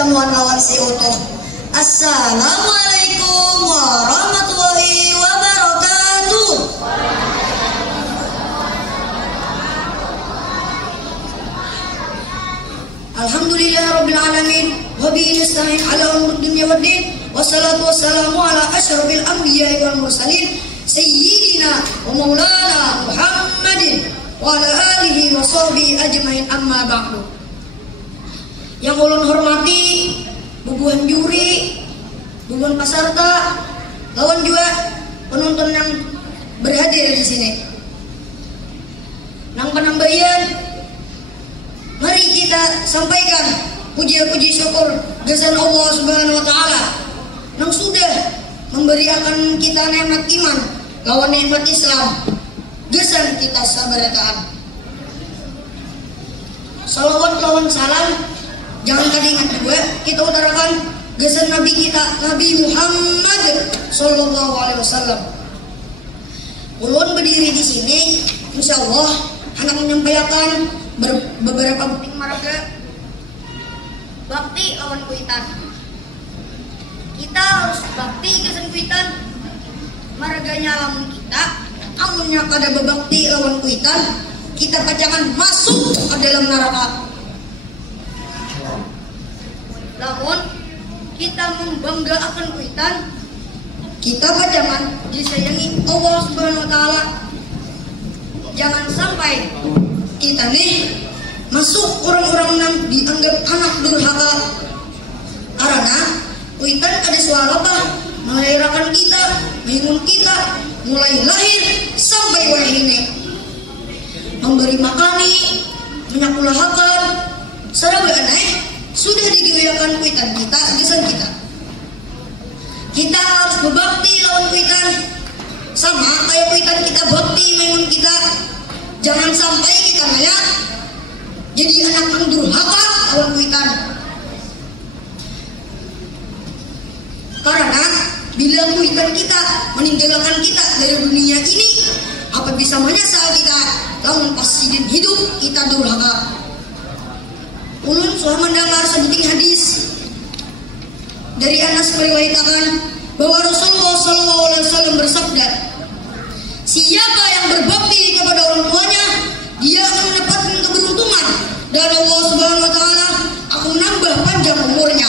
pertemuan lawan si utuh. Assalamualaikum warahmatullahi wabarakatuh. Alhamdulillahirabbil alamin wa bihi nasta'in ala umur dunya waddin. Wassalatu wassalamu ala asyrafil anbiya'i wal mursalin sayyidina wa maulana Muhammadin wa ala alihi wa sahbihi ajmain, amma ba'du. Yang ulun hormati bubuhan juri, bubuhan pasarta, lawan juga penonton yang berhadir di sini. Nang penambayan, mari kita sampaikan puji-puji syukur gesan Allah Subhanahu wa taala yang sudah memberi akan kita nikmat iman lawan nikmat Islam. Gesan kita sabarataan. Salawat lawan salam jangan kadingat juga kita utarakan gesan Nabi kita, Nabi Muhammad sallallahu alaihi wasallam. Ulun berdiri di sini insyaallah hendak menyampaikan beberapa bukti marga bakti lawan kuitan. Kita harus bakti gesan kuitan marganya lamun kita, amunnya kada bebakti lawan kuitan, kita pacangan masuk ke dalam neraka. Lamun kita membanggakan kuitan, kita pacangan disayangi Allah Subhanahu wa taala. Jangan sampai kita nih masuk orang-orang yang dianggap anak durhaka. Karena kuitan ada suara apa? Melahirkan kita, mengingun kita, mulai lahir sampai wayah ini. Memberi makani, menyakulahakan, saraba aneh sudah digiyakan kuitan kita, gesan kita. Kita harus berbakti lawan kuitan, sama kayak kuitan kita bakti mengingun kita. Jangan sampai kita kayak jadi anak yang durhaka lawan kuitan. Karena bila kuitan kita meninggalkan kita dari dunia ini, apa bisa menyesal kita lamun pas sidin hidup kita durhaka. Ulun sudah mendengar sebuting hadis dari Anas meriwayatkan bahwa Rasulullah SAW bersabda, siapa yang berbakti kepada orang tuanya, dia akan mendapatkan keberuntungan dan Allah Subhanahu wa taala akan menambah panjang umurnya.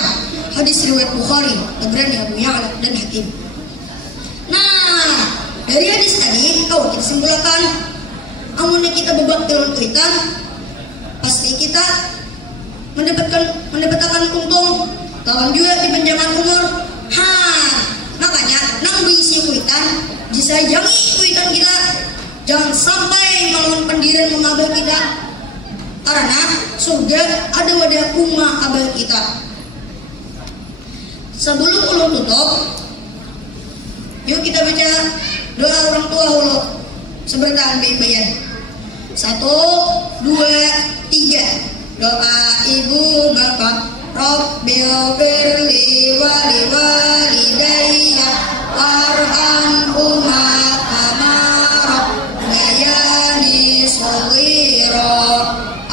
Hadis riwayat Bukhari, Tabrani, Abu Ya'la dan Hakim. Nah, dari hadis tadi kita simpulkan, amunnya kita berbakti lawan kuitan, pasti kita mendapatkan untung, lawan juga dipanjangkan umur. Makanya nang berisi kuitan, disayangi kuitan kita, jangan sampai melawan pendiran mengabah kita. Karena surga ada wadah umma abah kita. Sebelum ulun tutup, yuk kita baca doa orang tua hulu sebertaan bayan. 1, 2, 3. Doa ibu bapak, Rabbil firli wali walidayya warhamhuma kama rabbayani shaghira.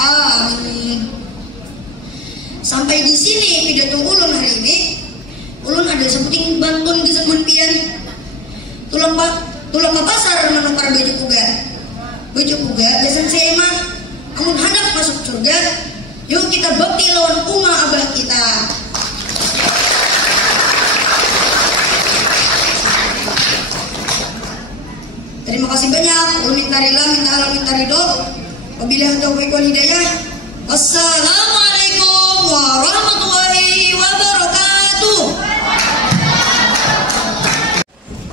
Amin. Sampai di sini pidato ulun hari ini. Ulun ada sebuting bantun di semun pian. Tulang pasar menukar baju kuga. Baju kuga besan sema. Amun hadap masuk surga, yuk kita bakti lawan umma abah kita. Terima kasih banyak. Ulun minta rela, minta alam, minta ridho. Wabillahi taufiq wal hidayah. Wassalamualaikum warahmatullahi wabarakatuh.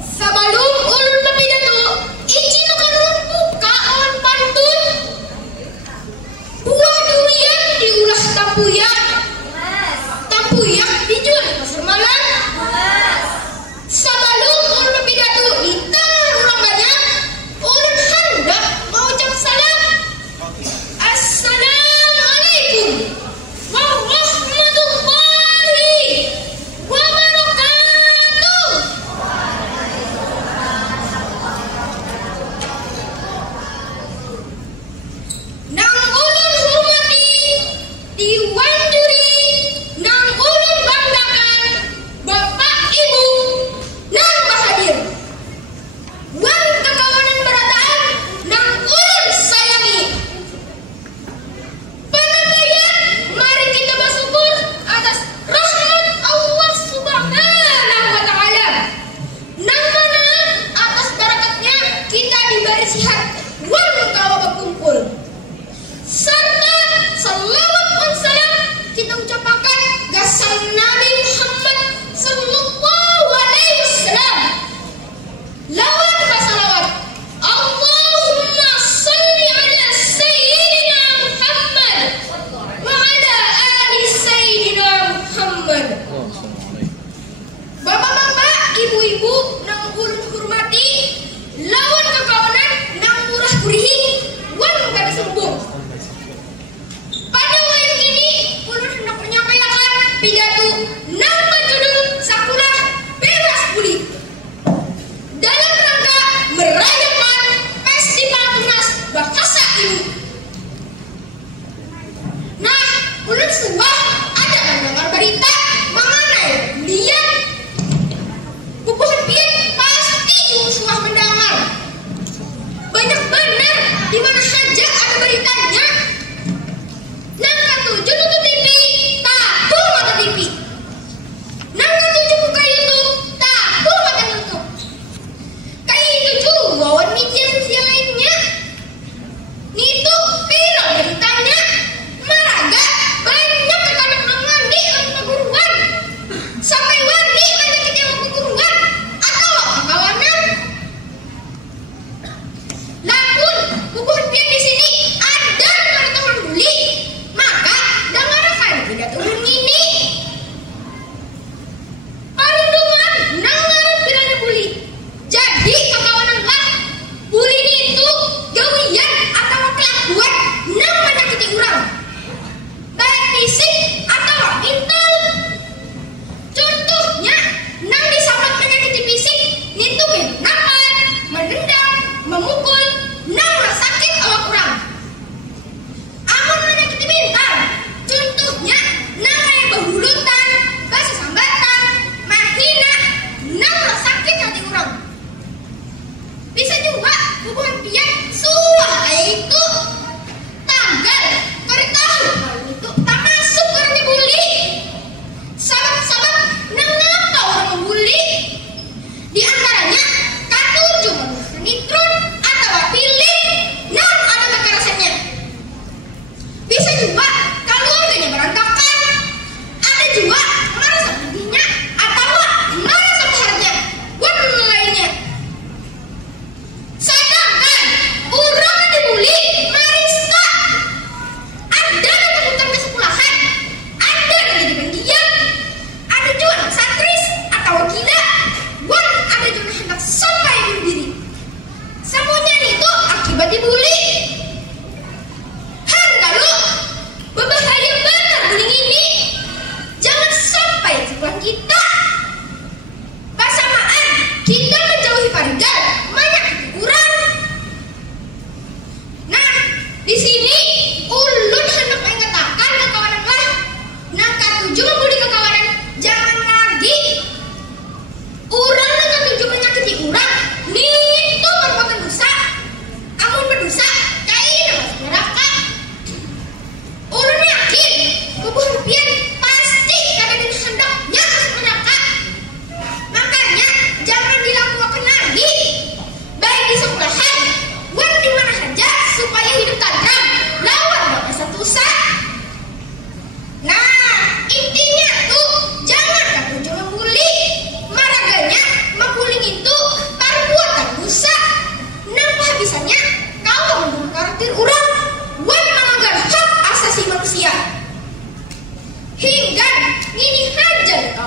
Sebelum ulun berpidato, izin ulun buka on pantun. Buah durian diulah tempuyak, tempuyak dijual ke pasar malam. Sebelum ulun berpidato, kita orang banyak, ulun hendak mengucap salam. Assalamualaikum warahmatullahi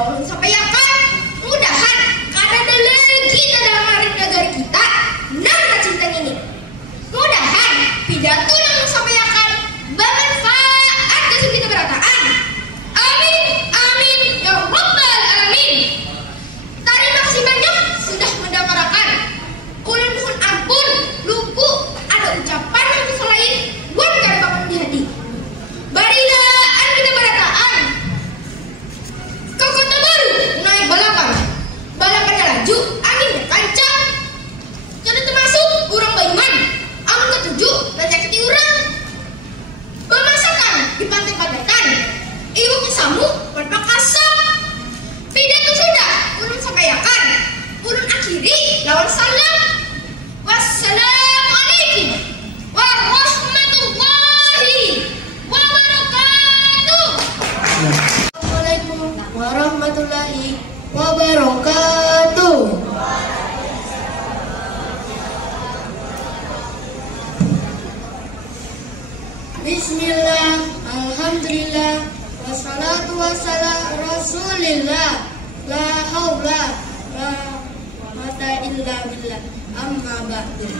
ulun sampaikan mudahan kada lagi dalam negara kita nang cinta ini. Mudahan pidato yang sampaikan bermanfaat ke kita berataan. Amin amin ya rabbal alamin. Terima kasih banyak sudah mendengarkan. Ulun mohon ampun lupa ada ucapan yang kesalahan wan kada bangun di hati. Barilah kita berataan. Ke kota baru naik balapan. Balapannya laju, anginnya kencang. Jadi termasuk orang beriman. Amun ketujuh dan nyakiti orang. Pemasakan dipantai-pantaikan. Ibu kesamu berpakasa. Pidato sudah ulun sampaikan. Ulun akhiri lawan salam. Wassalamualaikum warahmatullahi wabarakatuh. Assalamualaikum warahmatullahi wabarakatuh. Bismillah, alhamdulillah, wassalatu wassalamu rasulillah, la haula la quwwata illa billah, amma ba'du.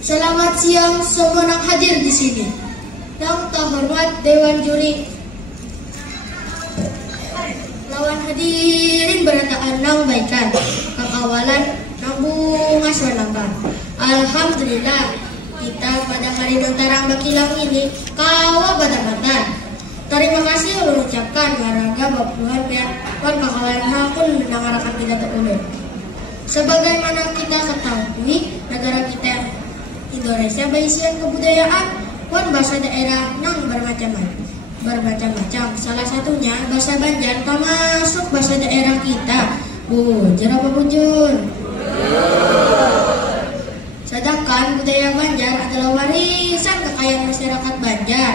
Selamat siang semua yang hadir di sini. Yang terhormat Dewan Juri, lawan hadirin berataan nang baikan, kekawalan nang bunga swanangkan. Alhamdulillah kita pada hari nantarang bakilang ini kawa badamatan. Terima kasih ulun ucapkan warga bapuhan dan kekawalan hakun mendengarkan pidato ulun. Sebagaimana kita ketahui, negara kita Indonesia berisian kebudayaan dan bahasa daerah nang bermacam-macam. Salah satunya bahasa Banjar termasuk bahasa daerah kita. Bujur apa bujur? Sedangkan budaya Banjar adalah warisan kekayaan masyarakat Banjar.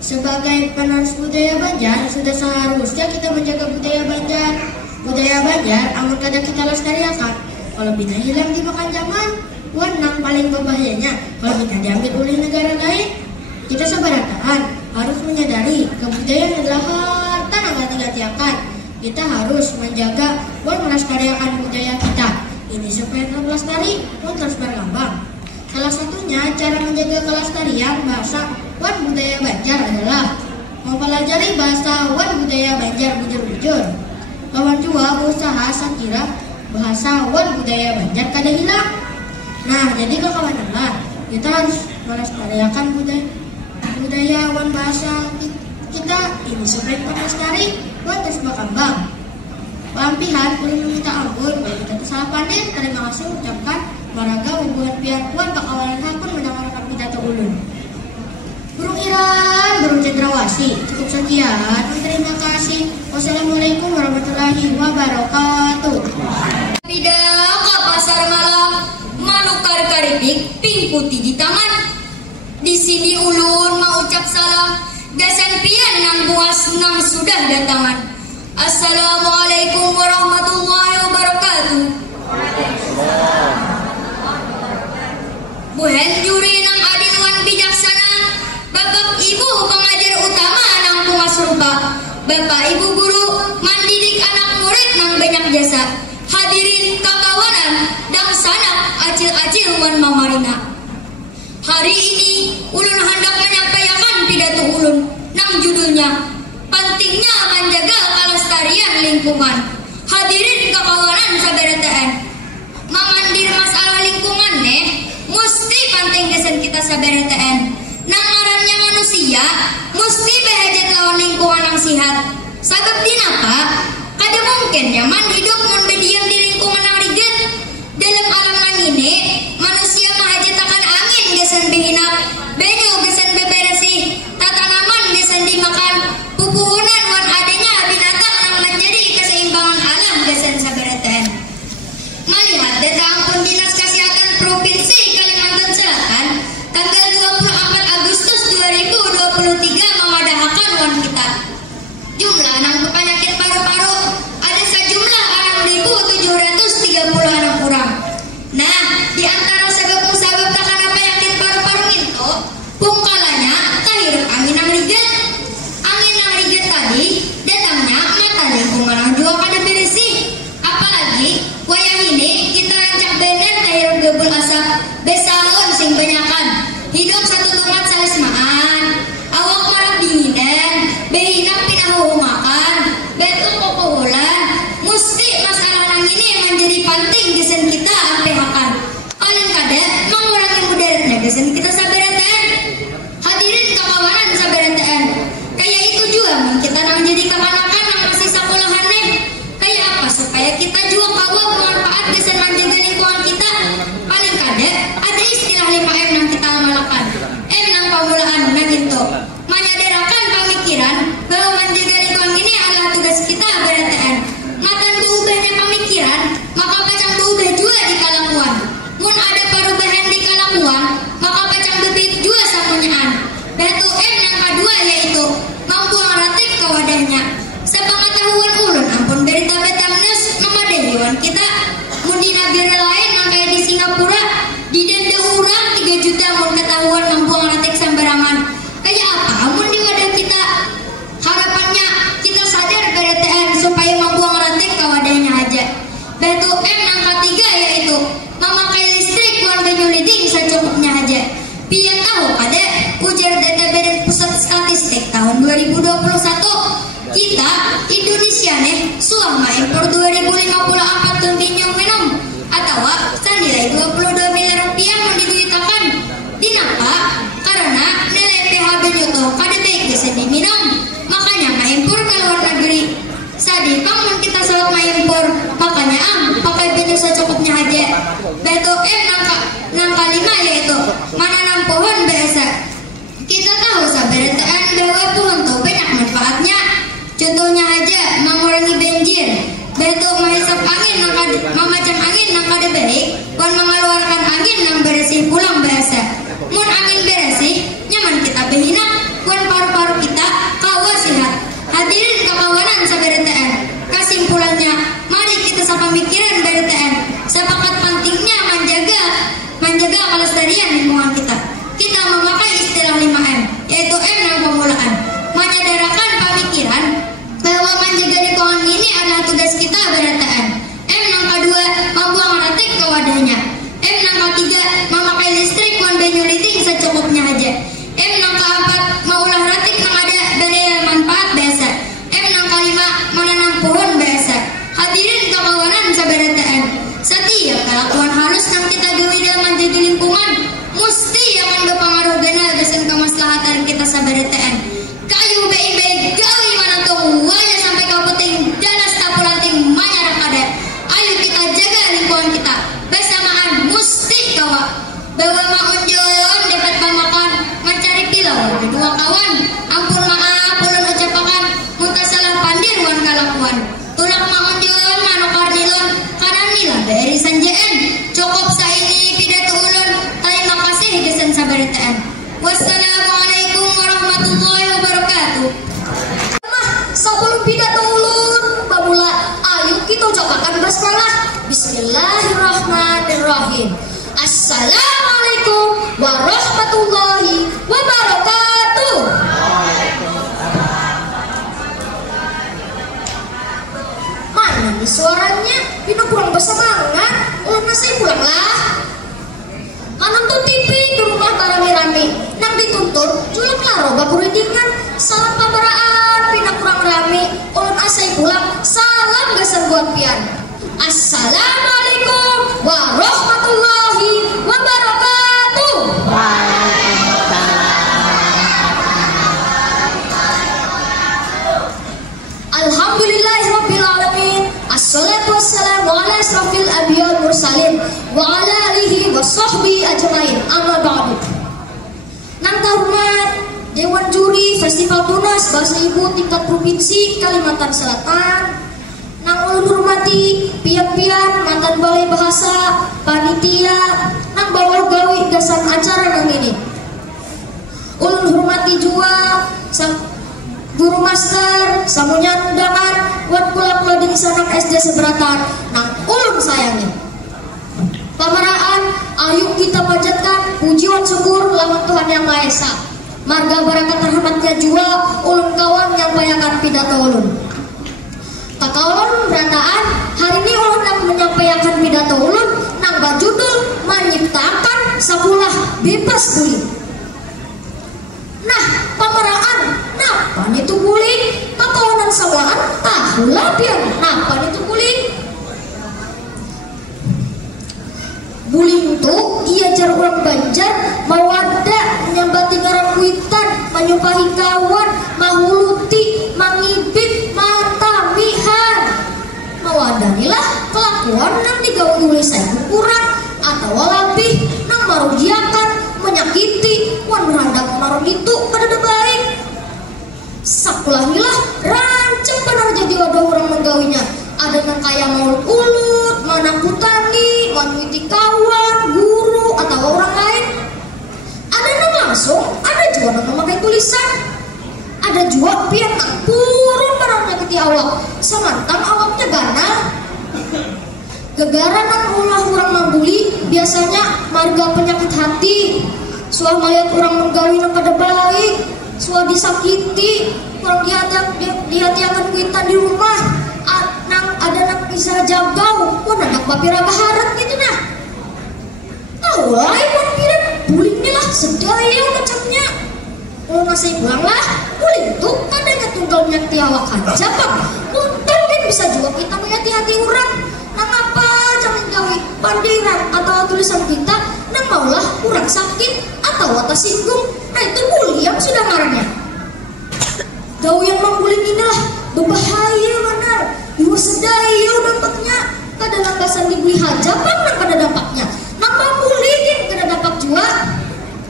Sebagai penerus budaya Banjar, sudah seharusnya kita menjaga budaya Banjar. Budaya Banjar amun kada kita lestariakan, kalau bina hilang dimakan zaman. Yang paling berbahayanya kalau kita diambil oleh negara lain. Kita sebarataan harus menyadari kebudayaan adalah harta yang ganti-gantiakan. Kita harus menjaga dan melestarikan budaya kita ini supaya terus lestari dan terus berkembang. Salah satunya cara menjaga kelestarian bahasa dan budaya Banjar adalah mempelajari bahasa dan budaya Banjar bujur-bujur. Kawan jua berusaha sekira bahasa dan budaya Banjar kada hilang. Nah, jadi kawan-kawan, kita harus melestarikan budaya dan bahasa kita ini supaya tetap lestari dan terus berkembang. Pampihan perlu meminta ampun bagi kita salah pandai. Terima kasih ucapkan warga membuat biar puan kekawalan hakun mendengarkan pidato ulun. Burung Iran, burung cendrawasih. Cukup sekian. Terima kasih. Wassalamualaikum warahmatullahi wabarakatuh. Tidak ke pasar malam, manukar karipik, pink putih di tangan. Di sini ulun mau ucap salam, gasan pian nang buas nang sudah datangan. Assalamualaikum warahmatullahi wabarakatuh. Buhen juri nang adiluan bijaksana, bapak ibu pengajar utama nang bunga serupa, bapak ibu guru mendidik anak murid nang banyak jasa. Hadirin kakawanan dan sanak acil-acil wan mamarina. Hari ini ulun hendak menyampaikan pidato ulun nang judulnya pentingnya menjaga kelestarian lingkungan. Hadirin kakawanan sabarataan, mamandir masalah lingkungan mesti penting desen kita sabarataan. Nang ngarannya manusia mesti behajat lawan lingkungan yang sehat. Sabab dinapa? Kada mungkin nyaman hidup mun berdiam di lingkungan yang rigat. Dalam alam nang ini, manusia mahajatakan angin gesan benginap, benyo gesan beberesi, tanaman gesan dimakan, pupuhunan wan adanya binatang yang menjadi keseimbangan alam gesan sabarataan. Melihat data angkun Dinas Kesehatan Provinsi Kalimantan Selatan tanggal 24 Agustus 2023 memadahakan wan kita. Jumlah nang penyakit paru-paru ada sejumlah orang di kita Indonesia nih selama impor 2054 ton minyak minum atau senilai 22 miliar rupiah mau diduitakan. Dinapa? Karena nilai PHB nyoto kada baik bisa diminum, makanya mengimpor ke luar negeri. Sadi bangun kita selalu mengimpor, makanya pakai baju secukupnya aja. Beto nangka 5 yaitu menanam pohon biasa. Kita tahu saberetaan bahwa pohon tuh banyak manfaatnya. Contohnya aja mengurangi banjir. Beto menghisap angin memacam angin yang kada baik, dan mengeluarkan angin yang bersih pulang biasa. Mun angin bersih, nyaman kita behinak, dan paru-paru kita kawa sehat. Hadirin kekawanan saberetaan. Kesimpulannya, mari kita sama pemikiran beretaan. Sepakat pentingnya menjaga kelestarian lingkungan kita. Kita memakai istilah 5M, yaitu M yang pemulaan. Menyadarakan pemikiran bahwa menjaga lingkungan ini adalah tugas kita beretaan. M yang kedua, membuang ratik ke wadahnya. M yang ketiga, memakai listrik dan benyuliting secukupnya aja. M yang keempat, mengolah ratik yang ada berdaya manfaat biasa. M yang kelima, menanam pohon biasa. Hadirin kekawanan saberetaan, setiap kelakuan halus yang kita gawe dalam menjaga lingkungan mesti yang berpengaruh benar dengan kemaslahatan kita saberetaan. Kayu baik-baik gawe manantong wajah sampai kau penting danas tapulanting manyarak ada. Ayo kita jaga lingkungan kita bersamaan mesti kawa bahwa maunjolon dapat pemakan mencari pilau kedua kawan. Ampun maaf ulun ucapakan muntah salah pandir wan kalakuan tulak maunjolon manukar nilon karena nilon dari sanjaan. Cukup saini pidato ulun. Terima kasih kesan saberetaan. Wassalamualaikum warahmatullahi wabarakatuh. Sebelum pidato ulun pamula, ayo kita ucapkan basmalah. Bismillahirrahmanirrahim. Assalamualaikum warahmatullahi wabarakatuh. Mana nih suaranya? Ini kurang bersemangat. Ulun masih pulanglah. Nonton TV di rumah barami-rami nang dituntut julek laro bakuridingan salam pameraan pina kurang rami ulun asai pulang salam geser buat pian. Assalamualaikum warahmatullahi wabarakatuh. Alhamdulillahirabbil alamin. Assalatu wassalamu ala asrofil anbiya'i mursalin wa ala alihi wa sahbihi ajmain. Amma ba'du. Nang terhormat Dewan Juri Festival Tunas Bahasa Ibu tingkat Provinsi Kalimantan Selatan. Nang ulun hormati pian-pian mantan Balai Bahasa panitia nang bawa gawi gasan acara nang ini. Ulun hormati juga guru master samunya undangan buat pula-pula di sana SD seberatan nang ulun sayangi. Pamaraan, ayo kita panjatkan pujian syukur lawan Tuhan Yang Maha Esa. Marga barakat terhormatnya juga ulun kawan yang bayakan pidato ulun. Kakaulun berataan, hari ini ulun nak menyampaikan pidato ulun nang berjudul menyiptakan sekolah bebas bullying. Nah, pamaraan, napa itu bullying? Kakawanan sawaan tahulah pian, napa itu bullying? Bullying itu ia jar orang Banjar mawada nyambati ngarang kuitan menyumpahi kawan mahuluti mangibit matamihan mawadanilah kelakuan nang digawe tulisan kurang atau lebih nang marugiakan menyakiti wan merandang marun itu kada baik. Sakulangilah rancang benar jadi wadah orang menggawinya. Ada nang kaya maulud ulut, manakutani, manuiti kawan, guru atau orang lain. Ada nang langsung, ada juga nang memakai tulisan. Ada juga pian purun barangnya keti awak, samantang awaknya gana. Gegara nang ulah orang membuli, biasanya marga penyakit hati. Suah melihat orang menggawi nang kada baik, suah disakiti, orang dihati-hatiakan kuitan di rumah. Ada nang bisa jagau, pun anak bapira baharat gitu nah. Tahu lah, pun piran bullying lah sedaya macamnya. Kalau masih pulang lah, bullying tuh kadang kalau tiawak aja Pak. Untung kan bisa juga kita punya hati orang. Nang apa jangan gawe bandiran atau tulisan kita nang maulah kurang sakit atau tersinggung. Nah itu bully yang sudah marahnya. Gawe yang mangguling inilah berbahaya benar. Iwa sedaya dampaknya. Kada langgasan dibeli haja Pak nang kada dampaknya. Napa bully kan kada dampak juga.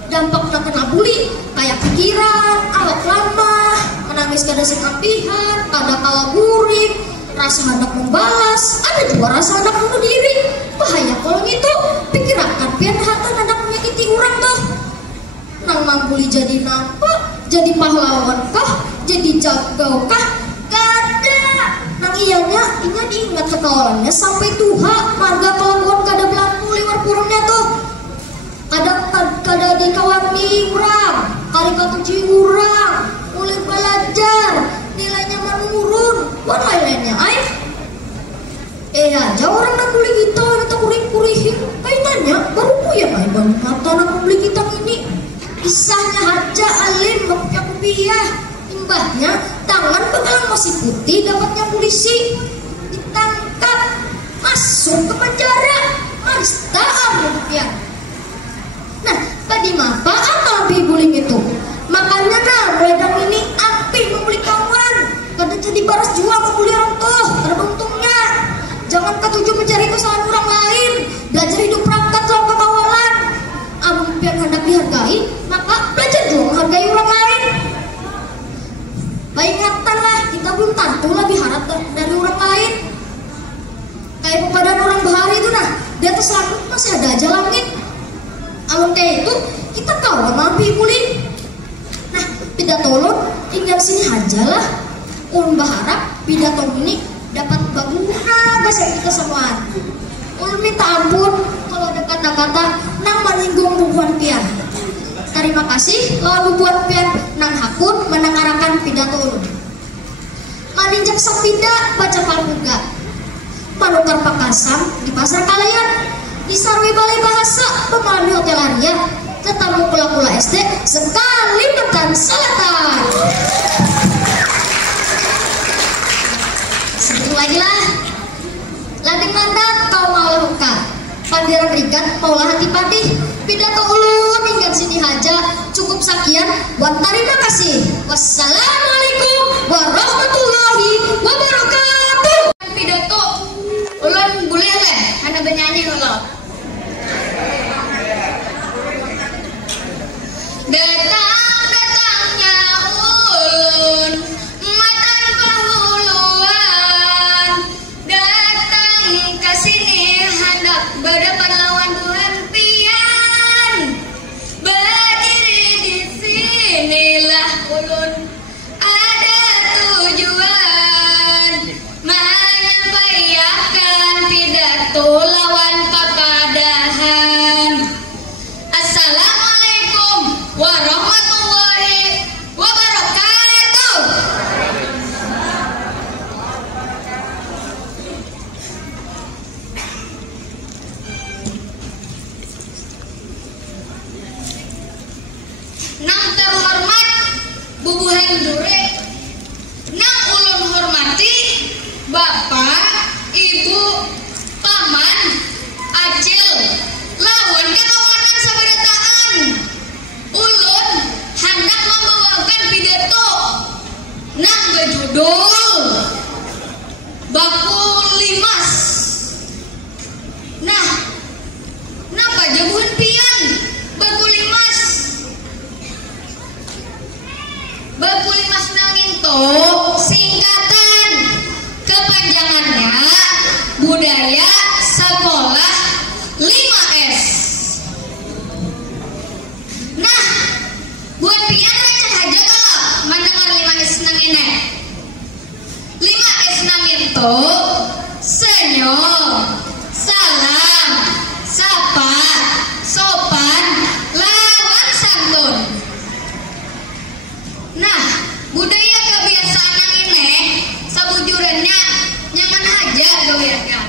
Dampak tak kena bully kayak pikiran, awak lemah, menangis kada sekampihan, kada kalah guring, rasa hendak membalas, ada juga rasa hendak bunuh diri. Bahaya kalau gitu, pikirkan pian hatan hendak menyakiti orang tuh. Nang mambuli jadi nampak, jadi pahlawan kah, jadi jago kah? Kada. Nang ianya diingat kekawalannya sampai tuha marga kelakuan kada berlaku lewat purungnya tuh. Kada dikawani urang, kali katuji urang, mulai belajar, nilainya menurun, wan lainnya ay. Aja orang nak kulit kita, kita kuring-kurihin, kaitannya baru punya ay bang mata nak kulit kita ini. Kisahnya haja alim kopiah, imbahnya tangan pegang masih putih dapatnya polisi, ditangkap, masuk ke penjara, maristaan kopiah. Nah, tadi mapa apa lebih bullying itu? Makanya nah, beledang ini api membeli kawan. Kada jadi baras jual membeli orang tuh, teruntungnya. Jangan ketujuh mencari kesalahan orang lain, belajar hidup perangkat dalam kekawalan. Amun yang hendak dihargai, maka belajar juga menghargai orang lain. Ingatan lah, kita belum tentu lebih harap dari orang lain. Kayak pepadan orang bahari itu nah, di atas langit masih ada aja langit. Alun kayak itu kita kawan mampi bullying. Nah pidato lo tinggal sini aja lah. Ulun berharap pidato ini dapat berguna bahasa kita semua. Ulun minta ampun kalau ada kata-kata nang menyinggung bubuan pian. Terima kasih lalu buat pian nang hakun menangarakan pidato ulun. Maninjak sapida baca palmuga. Panukar pakasam di pasar kalayan. Di sarwi balai bahasa pemalam di hotel Arya ketemu kula-kula SD sekali makan selatan. Segitu lagi lah. Ladeng landat kau mau luka. Pandiran rigat maulah hati patih. Pidato ulun hingga sini aja. Cukup sekian. Buat terima kasih. Wassalamualaikum warahmatullahi wabarakatuh. Pidato ulun boleh deh. Anda bernyanyi ulun. Datang-datangnya ulun matan pahuluan, datang ke sini hendak berdepan lawan Tuhan pian. Berdiri di sinilah ulun ada tujuan menyampaikan pidato lawan kepadahan. Assalamualaikum warahmatullahi wabarakatuh. Nang terhormat bubuhan dure, nang ulun hormati Bapak, Ibu, Paman, Acil, lawan kekawanan sabarataan. Ulun hendak membawakan pidato nang berjudul Baku Limas. Nah, napa jabuhan pian Baku Limas? Baku Limas nangin to singkatan kepanjangannya budaya sekolah 5S. Nah, buat pian aja aja kalau mendengar 5S nang ini. 5S nang itu senyum, salam, sapa, sopan, lawan santun. Nah, budaya kebiasaan nang ini sabujurannya nyaman aja gaweannya.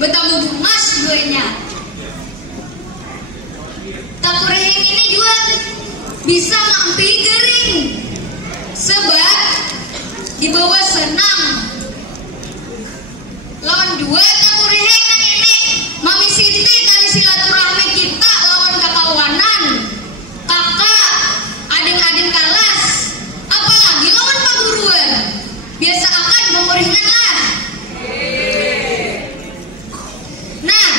bertambah emas duanya. Takureheng ini juga bisa mampi gering sebab dibawa senang. Lawan dua takureheng nang ini Mami Siti tali silaturahmi kita lawan kakawanan, kakak, adik-adik kelas, apalagi lawan paguruan. Biasa akan pemurihan lah. Nah,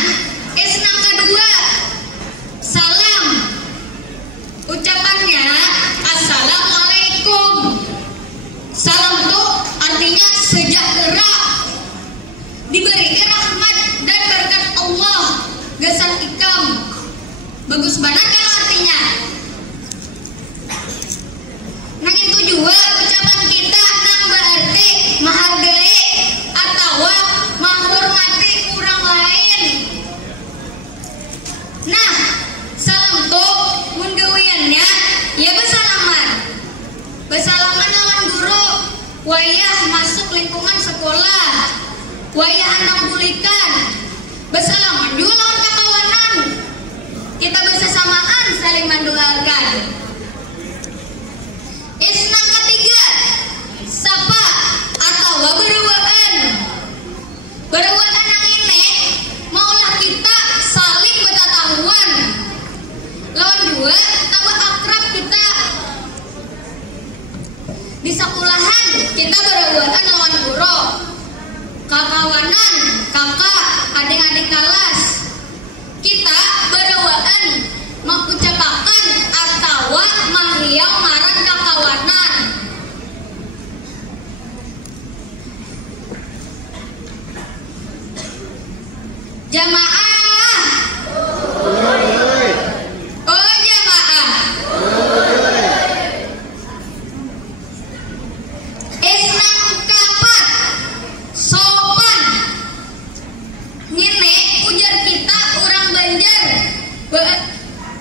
isnang kedua, salam. Ucapannya Assalamualaikum. Salam itu artinya sejahtera, diberi rahmat dan berkat Allah. Gasan ikam. Bagus banget kalau artinya. Nah itu juga ucapan kita nang berarti menghargai atau menghormati orang lain. Nah, salam tuh menggawiannya ya bersalaman. Bersalaman lawan guru, wayah masuk lingkungan sekolah, wayah andang bulikan. Bersalaman juga lawan kakawanan. Kita bersamaan saling mendoakan. Isnang ketiga, sapa atau berwaan. Berwaan yang ini maulah kita saling bertatahuan. Lawan dua, tambah akrab kita. Di sekolahan kita berwaan lawan guru, kakawanan, kakak, adik-adik kelas. Kita berwaan mengucapkan atau mahriang marang kakawanan. Jamaah. Oh jamaah. Islam kapat sopan. Ngene ujar kita orang Banjar.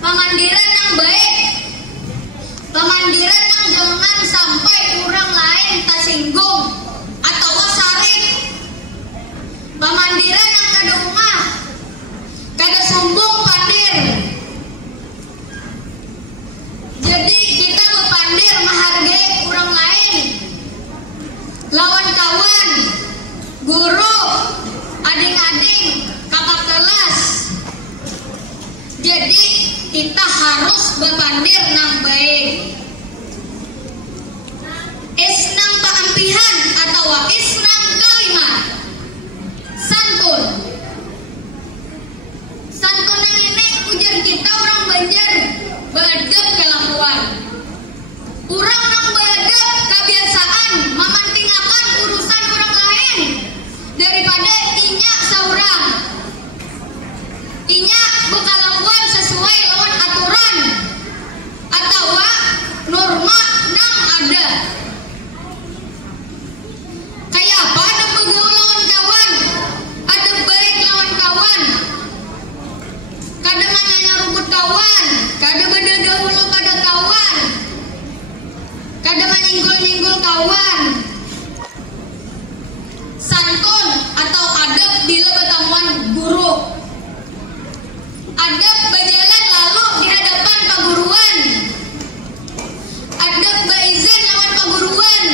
Pemandiran yang baik, pemandiran yang jangan sampai orang lain tersinggung atau sarik, pemandiran yang kada umah, kada sombong pandir. Jadi kita berpandir menghargai orang lain, lawan kawan, guru, adik-adik, kakak kelas. Jadi kita harus berpandir nang baik. Isnang keampihan atau isnang kalimat santun. Santun yang ini ujar kita orang Banjar beradab kelakuan. Orang nang beradab kebiasaan memantingkan urusan orang lain daripada inya seorang. Inya berkelakuan sesuai lawan aturan atau norma nang ada. Kayak apa ada begaul lawan kawan, ada baik lawan kawan, kada nanya rumput kawan, kada berdahulu pada kawan, kada menyinggul-nyinggul kawan. Santun atau adab bila bertamuan guru. Adab berjalan lalu di hadapan paguruan. Adab berizin lawan paguruan.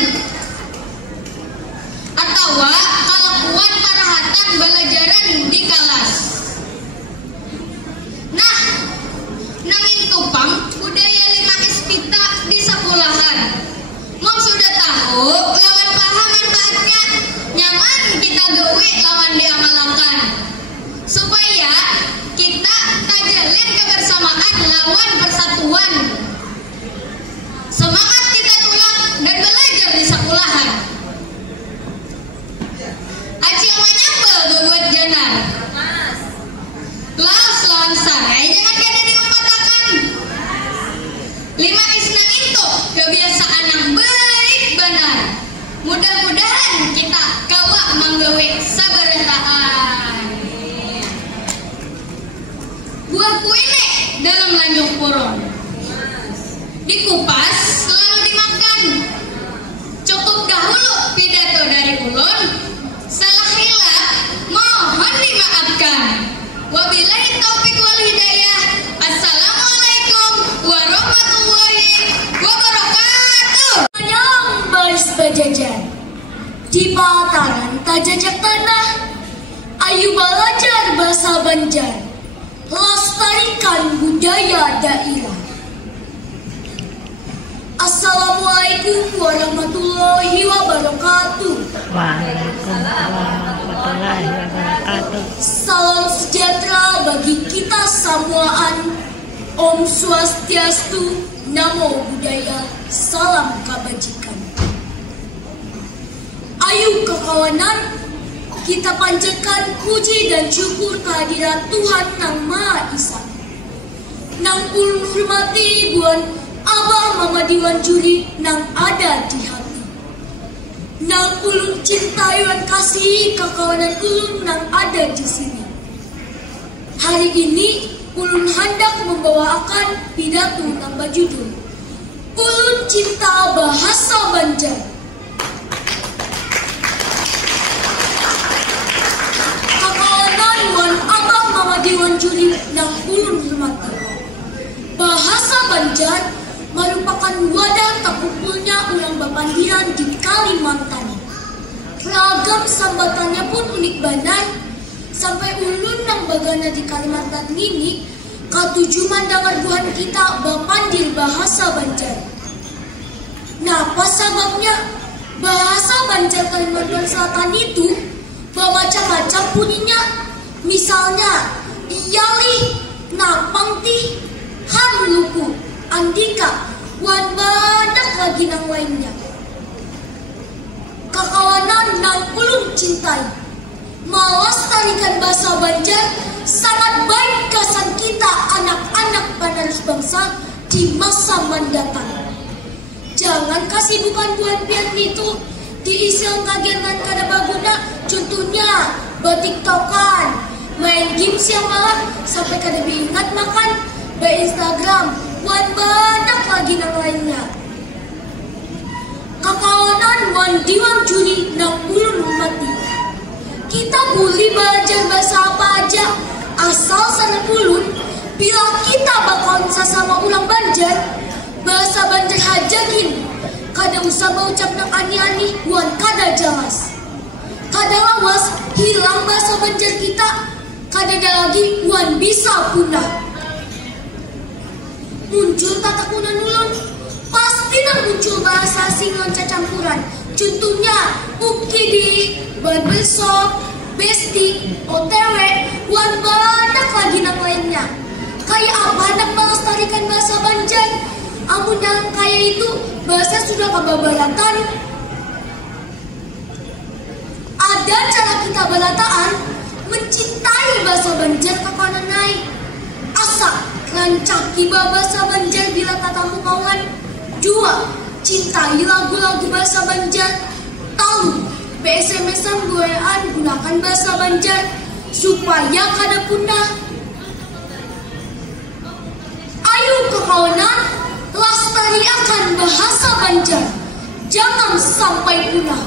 Atau kelakuan parahatan belajaran di kelas. Nah, nangin tupang budaya 5S kita di sekolahan. Mong sudah tahu lawan paham manfaatnya. Nyaman kita gawe lawan diamalkan. Supaya kita tajalin kebersamaan lawan persatuan. Semangat kita tulang dan belajar di sekolahan. Acil menyambal buat janar. Laos lawan sarai jangan kada diumpatakan. 5 isnang itu kebiasaan yang baik benar. Mudah-mudahan kita kawa menggawe sabarentaan. Buah kuile dalam lanjut purun. Dikupas lalu dimakan. Cukup dahulu pidato dari ulun. Salah hilaf mohon dimaafkan. warahmatullahi wabarakatuh. Yang baris bajajar di pataran tajajak tanah, ayo belajar bahasa Banjar, lestarikan budaya daerah. Assalamualaikum warahmatullahi wabarakatuh. Waalaikumsalam warahmatullahi wabarakatuh. Salam sejahtera bagi kita semuaan. Om Swastiastu, Namo Buddhaya, salam kebajikan. Ayo kekawanan, kita panjatkan puji dan syukur kehadirat Tuhan Nang Maha Esa. Nang ulun hormati buan Abah Mama Diwan Juri nang ada di hati. Nang ulun cintai dan kasih kekawanan ulun nang ada di sini. Hari ini ulun hendak membawakan pidato nang berjudul Ulun Cinta Bahasa Banjar. Kekawanan wan Abah Mama Diwan Juri nang ulun hormati. Bahasa Banjar merupakan wadah terkumpulnya ulang bapandiran di Kalimantan. Ragam sambatannya pun unik benar, sampai ulun nang bagana di Kalimantan ini katuju mandangan buhan kita bapandir bahasa Banjar. Napa sebabnya bahasa Banjar Kalimantan Selatan itu bermacam-macam bunyinya. Misalnya iyali, napang ti, han luku, andika, wan banyak lagi nang lainnya. Kekawanan nang ulun cintai, melestarikan bahasa Banjar sangat baik kesan kita anak-anak penerus bangsa di masa mendatang. Jangan kasibukan buat pian itu diisi kegiatan kada baguna, contohnya bertiktokan, main game siang malam sampai kada ingat makan, Instagram, wan banyak lagi nang lainnya. Kekawanan wan Diwan Juri nang ulun hormati, kita boleh belajar bahasa apa aja asal sana ulun. Bila kita bakal sesama ulang Banjar, bahasa Banjar aja gini, kada usah berucap nang ani-ani wan kada jelas. Kada lawas hilang bahasa Banjar kita, kada ada lagi wan bisa punah. Muncul tata kunan ulun, pasti nang muncul bahasa asing non campuran. Contohnya ukidi, barbershop, besti, OTW, wan banyak lagi nang lainnya. Kayak apa nak melestarikan bahasa Banjar? Amun yang kaya itu bahasa sudah kebabaratan. Ada cara kita berataan mencintai bahasa Banjar kekawanan naik. Asa rancaki bahasa Banjar bila katamu kawan. 2. Cintai lagu-lagu bahasa Banjar. Tahu SMS-an goean gunakan bahasa Banjar supaya kada punah. Ayo kekawanan, lestarikan bahasa Banjar, jangan sampai punah.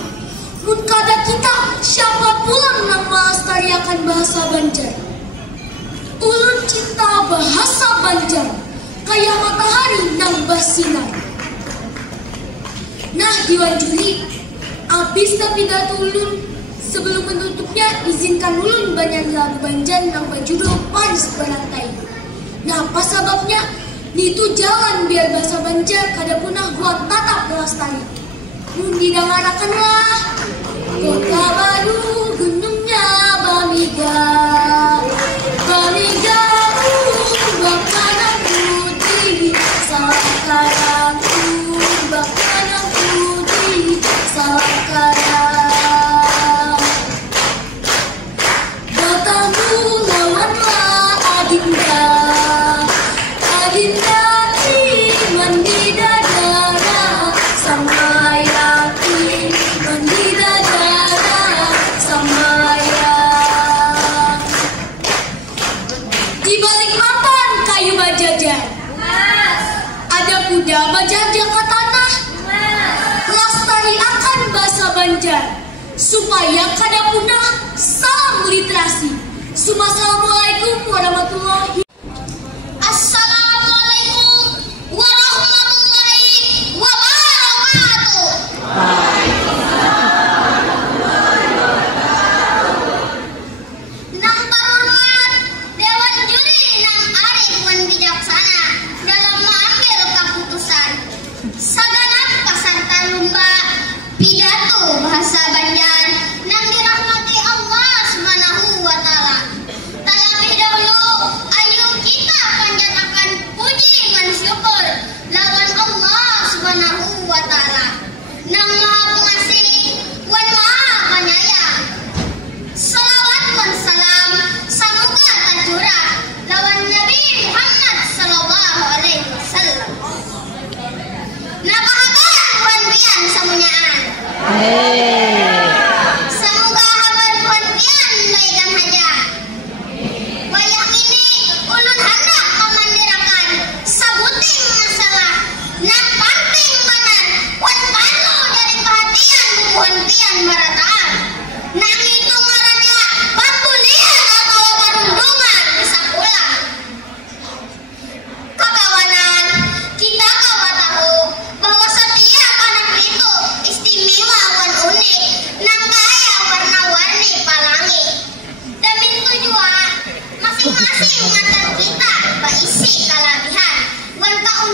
Mun kada kita, siapa pula nang melestarikan bahasa Banjar? Ulun cinta bahasa Banjar, kayak matahari nang bersinar. Nah, Diwan Juri, abis pidato ulun, sebelum menutupnya izinkan ulun banyak lagu Banjar nang berjudul Paris Berantai. Nah, apa sebabnya? Itu jalan biar bahasa Banjar kada punah buat tatap lestari. Mun didengarakanlah kota baru gunungnya Bamiga, Bamiga bakana putih, sakarang bakana putih, sakarang batamu lawanlah adinda. Adinda iman di dadara, sama yakin iman di dadara, sama yang di balik papan kayu bajajar ada kuda bajajar ke tanah. Lestarikan bahasa Banjar supaya kada punah. Salam literasi. Assalamualaikum warahmatullahi wabarakatuh. Assalamualaikum warahmatullahi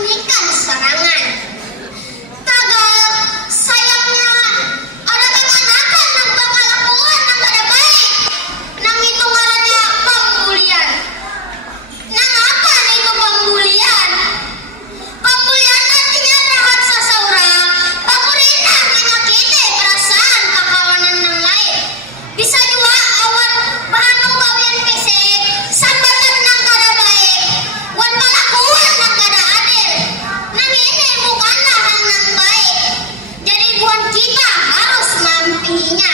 membunyikan sarangan. Tagal sayangnya ada kekanakan nang bakal lakuan nang kada baik. Nang itu ngarannya pembulian. Nang apa itu pembulian? Pembulian artinya terhadap seseorang pakurina menyakiti perasaan kakawanan nang lain. Bisa juga awan bahan gawian pesek sambatan nang kada baik. Wan palakuan nang kada adil. Nang ini bukanlah hal nang baik. Jadi buat kita harus mampinya.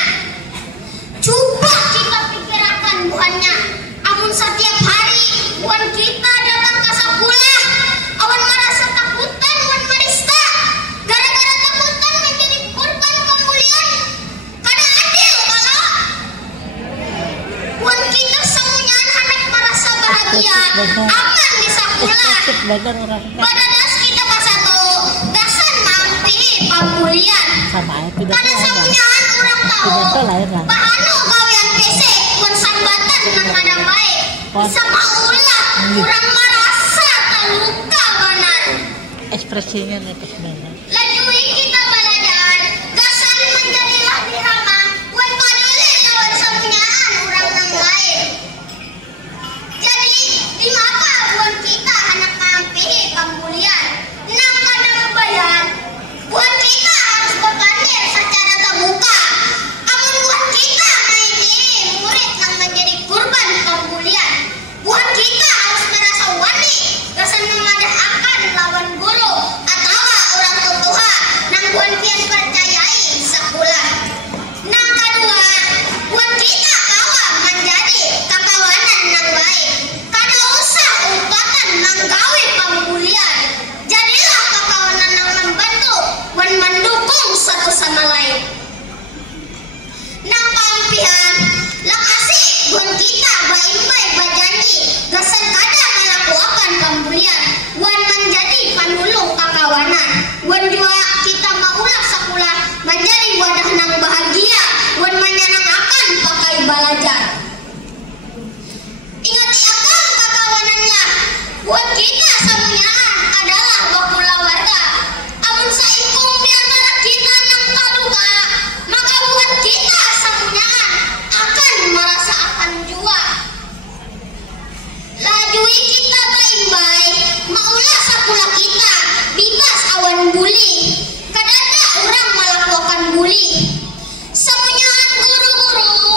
Coba kita pikirkan buahnya. Amun setiap hari buat kita datang ke sekolah, awan merasa takutan, awan merista. Gara-gara takutan menjadi korban pembulian. Kada adil kalau buat kita semuanya anak merasa bahagia, aman di sekolah. Pada das kita pasatu, dasan mampi pembulian. Kada semuanya orang tahu bahano gawian pesek buat sambatan nang kada baik. Bisa maulah kurang merasa terluka benar. Ekspresinya netes banget. Lajui kita belajar, gasan menjadilah dirama, wan paduli lawan semuanyaan orang nang lain. Jadi, di mapa buat kita anak mampi pembulian, nang kada membayar, buat kita harus berpandir secara terbuka. Amun buat kita ini murid yang menjadi korban pembulian, buat kita harus merasa wani, gasan memadahkan lawan guru atau orang tutua nang buat pian percayai sekolah. Nang kedua, buat kita kawa menjadi kakawanan nang baik. Kada usah upatan nang gawe pembulian. Jadilah kakawanan nang membantu wan mendukung satu sama lain. Nang pampihan, lakasi buat kita baik-baik berjanji gasan kada melakukan pembulian. Wan menjadi panulung kakawanan. Wan juga kita maulah sekolah menjadi wadah nang bahagia. Wan menyenangkan pakai belajar. Ingati akan kakawanannya. Buat kita semuanyaan adalah bakula warga. Amun saingkung di antara kita nang taluka, maka buat kita semuanyaan akan merasakan jua. Lajui kita baik-baik, maulah sekolah kita bebas awan buli. Kadada orang melakukan buli. Semuanyaan guru-guru,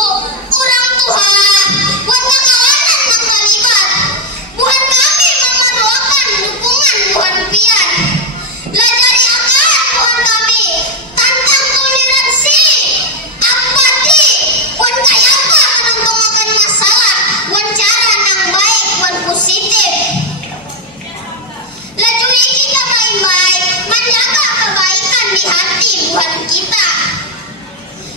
orang tua, buat kakawanan nang terlibat. Buat kami memerlukan dukungan buat pian. Lajari akan buat kami tentang toleransi, empati, buat kaya apa menentukan masalah, buat cara nang baik, buat positif. Lajui kita baik-baik menjaga kebaikan di hati buat kita.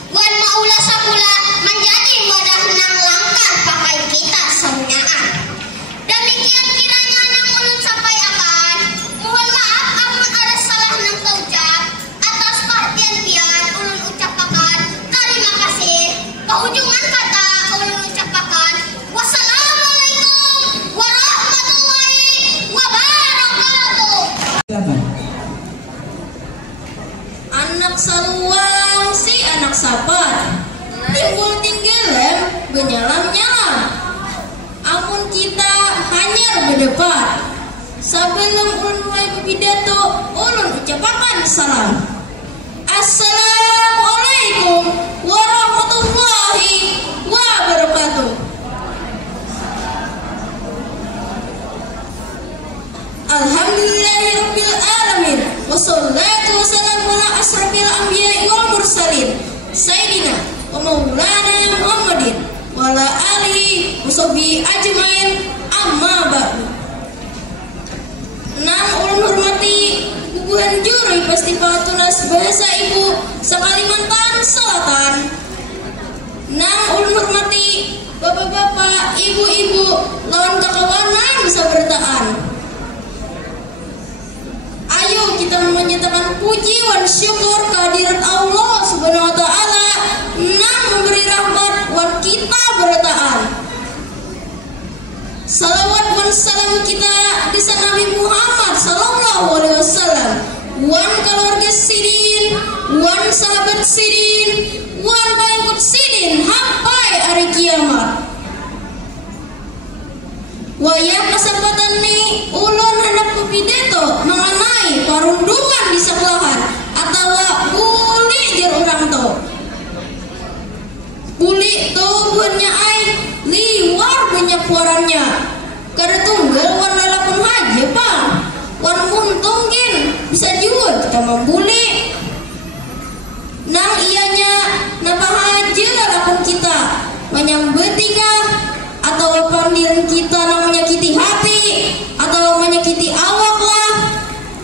Buat maulah sekolah menjadi wadah nang langkah pakai kita semuanyaan. Demikian kiranya nang ulun sampai akan. Mohon maaf amun ada salah nang taucap. Atas perhatian pian ulun ucapakan terima kasih. Paujungan kata ulun ucapakan wassalamualaikum warahmatullahi wabarakatuh. Anak saluang si anak sabar, timbul tinggelem benyalam-nyalam. Amun kita hanyar berdebat, sebelum ulun mulai berpidato, ulun ucapakan salam. Assalamualaikum warahmatullahi wabarakatuh. Alhamdulillahirabbil alamin. Wassalatu wassalamu ala asrofil anbiya'i wal mursalin Sayyidina wa maulana Muhammadin wa ala alihi washabihi ajmain, amma ba'du. Nang ulun hormati guguhan juri Festival Tunas Bahasa Ibu Sekalimantan Selatan. Nang ulun hormati bapak-bapak, ibu-ibu, lawan kakawanan sabertaan. Ayo kita menyatakan puji wan syukur kehadirat Allah Subhanahu wa taala nang memberi rahmat wan kita bertaan. Salawat wan salam kita bisa Nabi Muhammad sallallahu alaihi wasallam, wan keluarga sidin, wan sahabat sidin, wan pengikut sidin sampai hari kiamat. Wayah kesempatan nih ulun hendak pidato mengenai perundungan di sekolahan atau bully jar orang to. Bully to buatnya ai liwar banyak warannya. Kada tunggal wan lalapun aja Bang. Wan muntungin bisa juga kita membuli. Nang ianya napa aja lalapun kita menyambetika atau pandiran kita nang menyakiti hati atau menyakiti awak lah,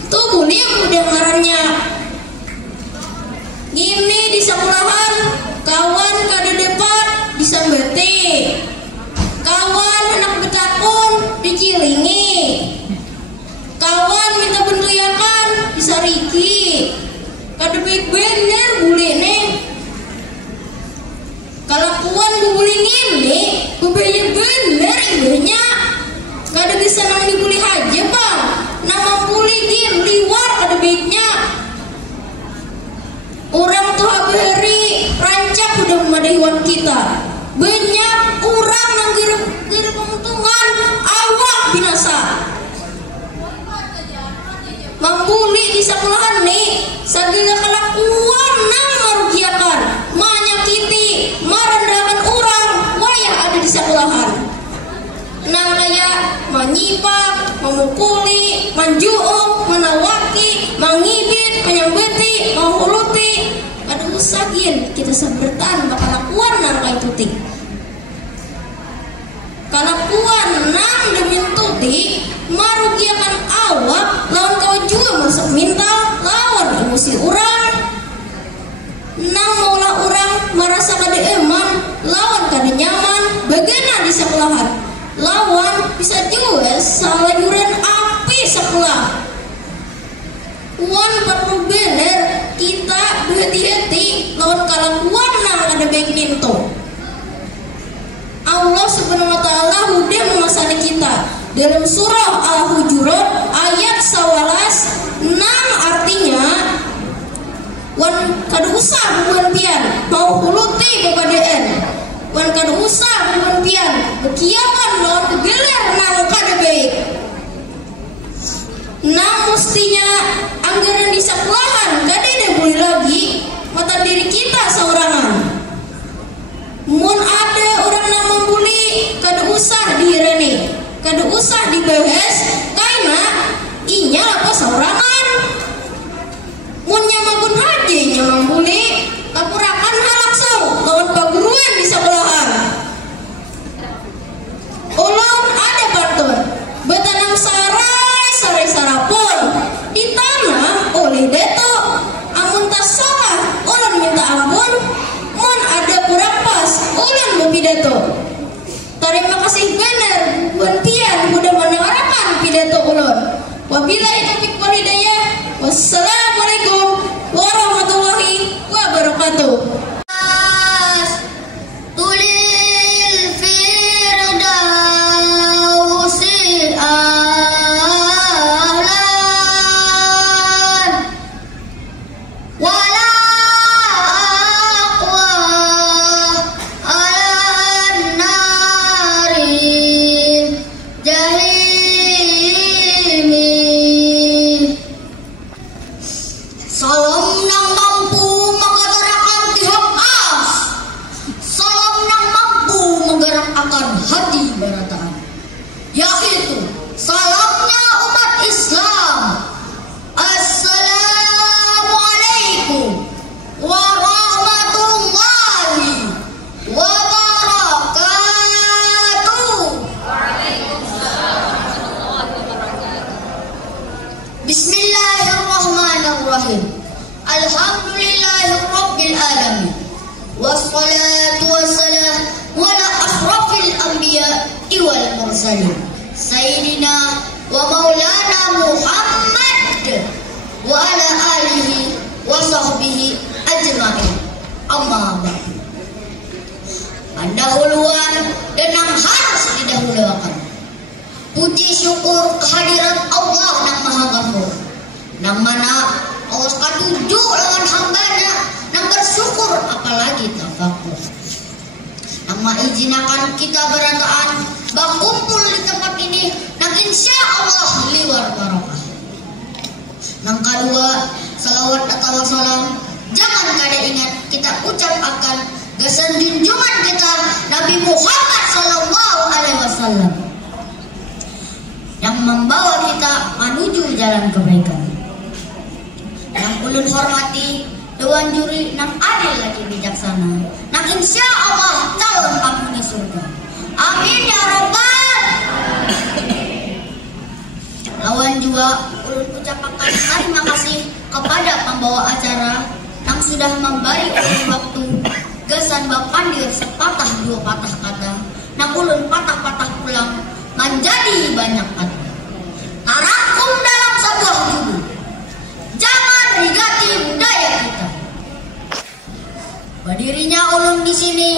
itu boleh udah ngarannya. Gini di sekolahan kawan kada dapat disambeti, kawan anak betakun dikilingi, kawan minta bentuyakan disariki, kada baik bener boleh nih. Kalau kuan bubuli ini, bubulnya bener indahnya. Kada bisa nang dibuli aja Bang. Nama buli gin liwar kada baiknya. Orang tuh hari rancak udah memadahiwan kita. Banyak orang yang gara penguntungan awak binasa. Membuli di sekolahan nih, segala kelakuan nang merugiakan, menyakiti, merendahkan orang, wayah ada di sekolahan. Nang kayak menyipak, memukuli, menjuung, menawaki, mengibit, menyambeti, menghuluti. Ada usahin kita sebertan bakal kelakuan nang kayak tutik. Kelakuan nang demi tutik merugiakan awak, lawan kau juga masuk minta, lawan emosi orang. Nang maulah orang merasa kada eman, lawan kada nyaman, bagaimana di sekolahan. Lawan bisa juga salah yuran api sekolah. Wan perlu bener kita berhati-hati lawan kelakuan nang kada baik ninto. Allah subhanahu wa ta'ala udah memasani kita dalam surah Al-Hujurat ayat 11 nang artinya wan kada usah buan pian mau huluti kepadaan, wan kada usah buan pian bekiawan lawan kegelar nang kada baik. Nang mestinya anggaran di sekolahan kada ada boleh lagi mata diri kita seorangan. Mun ada orang nang membuli kada usah dihirani, kada usah dibahas karena inya apa seorangan. Mun nyamagun haji nyamang buli lapurakan langsung lawan paguruan di sekolahan. Ulun ada pantun betanam sarai sarapun ditanam oleh deto, amun tak salah ulun minta ampun, mun ada kurang pas ulun berpidato. Terima kasih bener buan pian udah mendengarkan pidato ulun. Wabillahi taufiq wal hidayah. Wassalamualaikum warahmatullahi wabarakatuh. Bismillahirrahmanirrahim. Alhamdulillahirabbil alamin. Wassalatu wassalamu ala asrafil anbiya'i wal mursalin. Sayyidina wa maulana Muhammad wa ala alihi wa sahbihi ajma'in. Amma ba'du. Pendahuluan dan yang harus didahulukan. bersyukur kehadiran Allah nang maha gafur, nang mana Allah katuju lawan hambanya nang bersyukur apalagi tafakur. Nang maizinakan kita berataan berkumpul di tempat ini nang insya Allah liwar barokah. Nang kedua salawat atau salam jangan kada ingat kita ucap akan gasan junjungan kita Nabi Muhammad Sallallahu Alaihi Wasallam yang membawa kita menuju jalan kebaikan. Yang ulun hormati Dewan Juri nang adil lagi bijaksana, nang insya Allah calon penghuni surga. Amin ya Rabbal. Lawan juga ulun ucapkan terima kasih kepada pembawa acara yang sudah memberi ulun waktu gasan bapandir sepatah dua patah kata, nang ulun patah-patah pulang menjadi banyak kata. Tarangkum dalam sebuah judul, jangan rigati budaya kita. Berdirinya ulun di sini,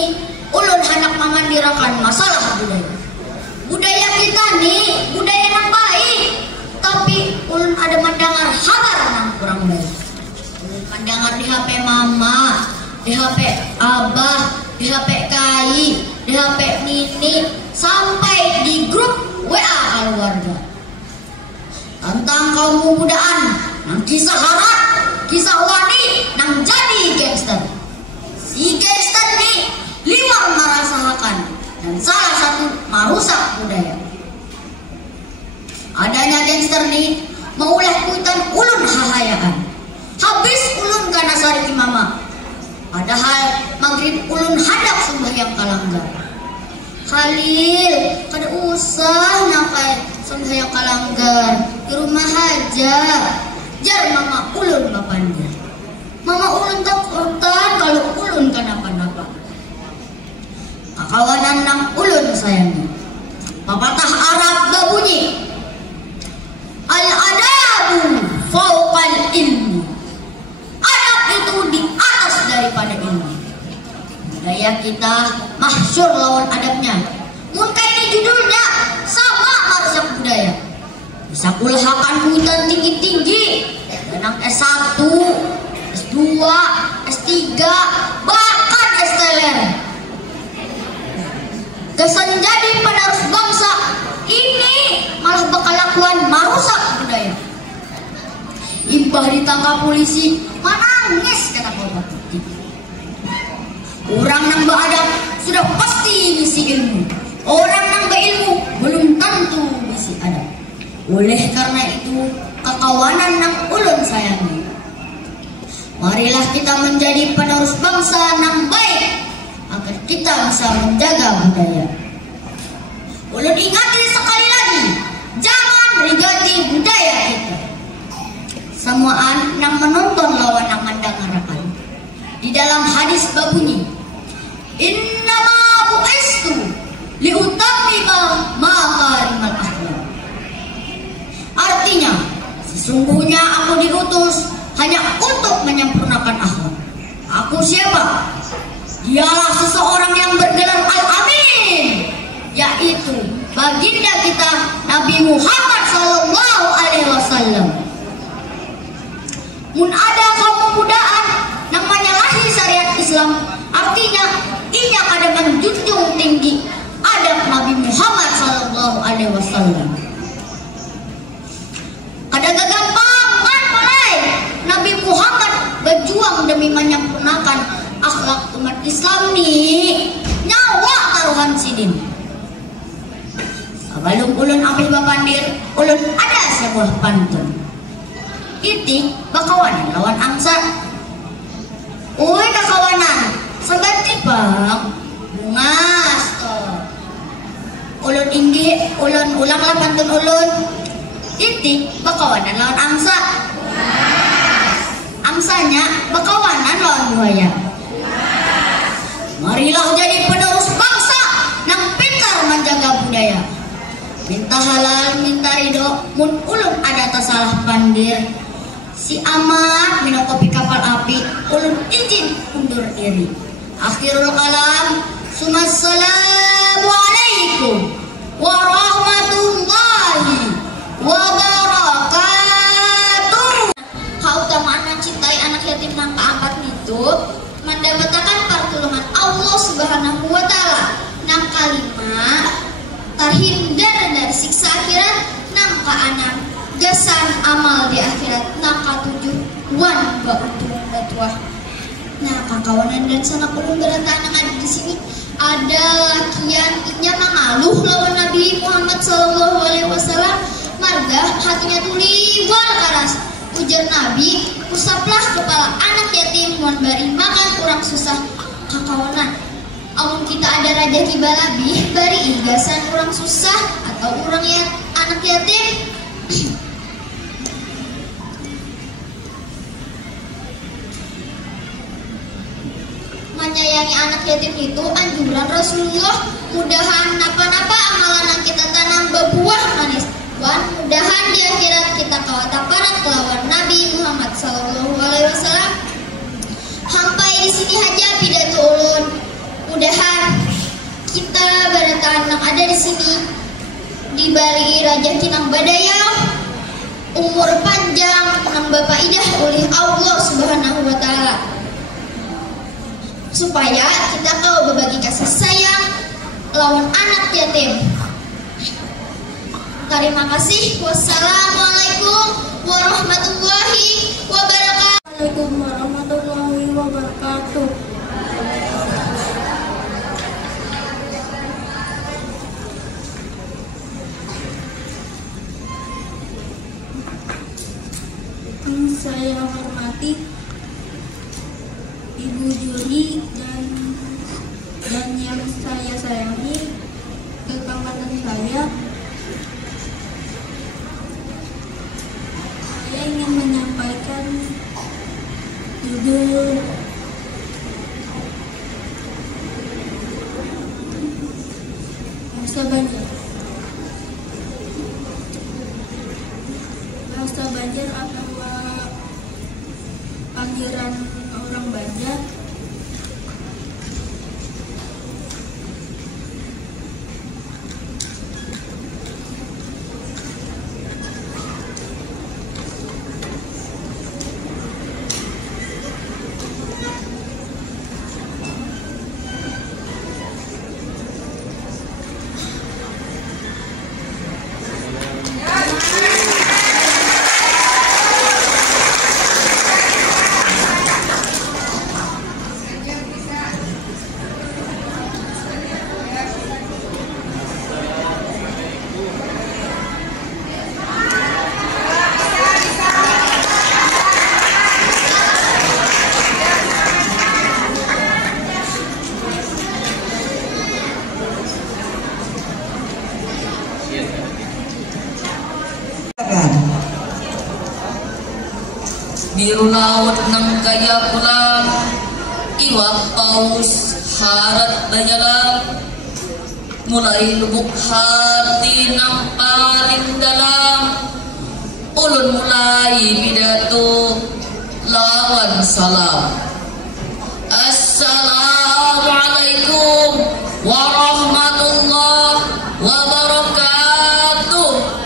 ulun hendak memandirakan masalah budaya. Budaya kita nih budaya yang baik, tapi ulun ada mendengar kabar yang kurang baik. Ulun mendengar di HP mama, di HP abah, di HP kai, di HP nini, sampai di grup WA keluarga tentang kaum mudaan, nang kisah harat, kisah wani, nang jadi gangster. Si gangster nih liwar merasakan dan salah satu merusak budaya. Adanya gangster nih maulah kuitan ulun hahayaan. Habis ulun kana sari mama. Padahal maghrib ulun hadap sembahyang kalanggar. Khalil, kada usah nakai sembahyang kalanggar di rumah aja. Jar mama ulun bapandir. Mama ulun takutan kalau ulun kenapa-napa. Kawanan nang ulun sayangi. Pepatah Arab berbunyi, al-adabu fauqal ilmi. Adab itu di atas daripada ilmu. Budaya kita mahsyur lawan adabnya. Mun ini judulnya sama merusak budaya. Bisa kulahakan hutan tinggi-tinggi, dan S1, S2, S3, bahkan S-teler. Kesan jadi penerus bangsa ini malah bakal lakuan merusak budaya. Imbah ditangkap polisi menangis kata bapak putih. Orang nang beradab sudah pasti misi ilmu. Orang nang berilmu belum tentu misi adab. Oleh karena itu kekawanan nang ulun sayangi, marilah kita menjadi penerus bangsa nang baik agar kita bisa menjaga budaya. Ulun ingati sekali lagi, jangan rigati budaya kita. Semuaan yang menonton lawan yang mendengarkan. Di dalam hadis berbunyi, innama bu'istu liutammima makarimal akhlak. Artinya, sesungguhnya aku diutus hanya untuk menyempurnakan akhlak. Aku siapa? Dialah seseorang yang bergelar Al-Amin, yaitu baginda kita Nabi Muhammad Sallallahu Alaihi Wasallam. Mun ada kaum pemudaan yang menyalahi syariat Islam, artinya ia kada menjunjung tinggi adab Nabi Muhammad Sallallahu Alaihi Wasallam. Kada gagampangan mulai Nabi Muhammad berjuang demi menyempurnakan akhlak umat Islam nih, nyawa taruhan sidin. Sebelum ulun ambil bapandir, ulun ada sebuah pantun. Itik bakawanan lawan angsa. Uy kakawanan, seganti bang bungas ulun inggi, ulun ulang lah pantun ulun. Itik bakawanan lawan angsa. Angsanya bakawanan lawan buaya. Marilah jadi penerus bangsa nang pintar menjaga budaya. Minta halal, minta ridho, mun ulun ada tasalah pandir. Si amat minum kopi kapal api, ulun izin undur diri. Akhirul kalam, Assalamualaikum warahmatullahi wabarakatuh. Keutamaan mencintai anak yatim nang keempat itu mendapatkan pertolongan Allah Subhanahu wa taala. Nang kalima terhindar dari siksa akhirat. Nang keenam gasan amal di akhirat. Nang ketujuh wan bautung batuah. Nah, kawanan dan sangat ulun berantakan yang ada di sini ada lakian inya mengaluh lawan Nabi Muhammad SAW. Marga hatinya tuh liwar karas. Ujar Nabi, usaplah kepala anak yatim mun bari makan kurang susah. Kakawanan, amun kita ada raja kibalabi bari igasan kurang susah atau orang yang anak yatim. Menyayangi anak yatim itu anjuran Rasulullah. Mudahan napa-napa amalan yang kita tanam berbuah manis. Wan mudahan di akhirat kita kawataparan kelawan Nabi Muhammad SAW. Sampai di sini aja pidato ulun. Mudahan kita bertahan yang ada di sini diberi rezeki nang badayang, umur panjang nang bapak idah oleh Allah Subhanahu wa taala. Supaya kita tahu berbagi kasih sayang lawan anak yatim. Terima kasih. Wassalamualaikum warahmatullahi wabarakatuh. Waalaikumsalam warahmatullahi wabarakatuh. Yang saya hormati Ibu Juli dan yang saya sayangi kekawanan saya ingin menyampaikan judul Bahasa Banjar. Bahasa Banjar adalah panggilan orang Banjar biru laut nang kaya pulang, iwak paus harat banyalan, mulai lubuk hati nang paling dalam, ulun mulai pidato lawan salam. Assalamualaikum warahmatullahi wabarakatuh.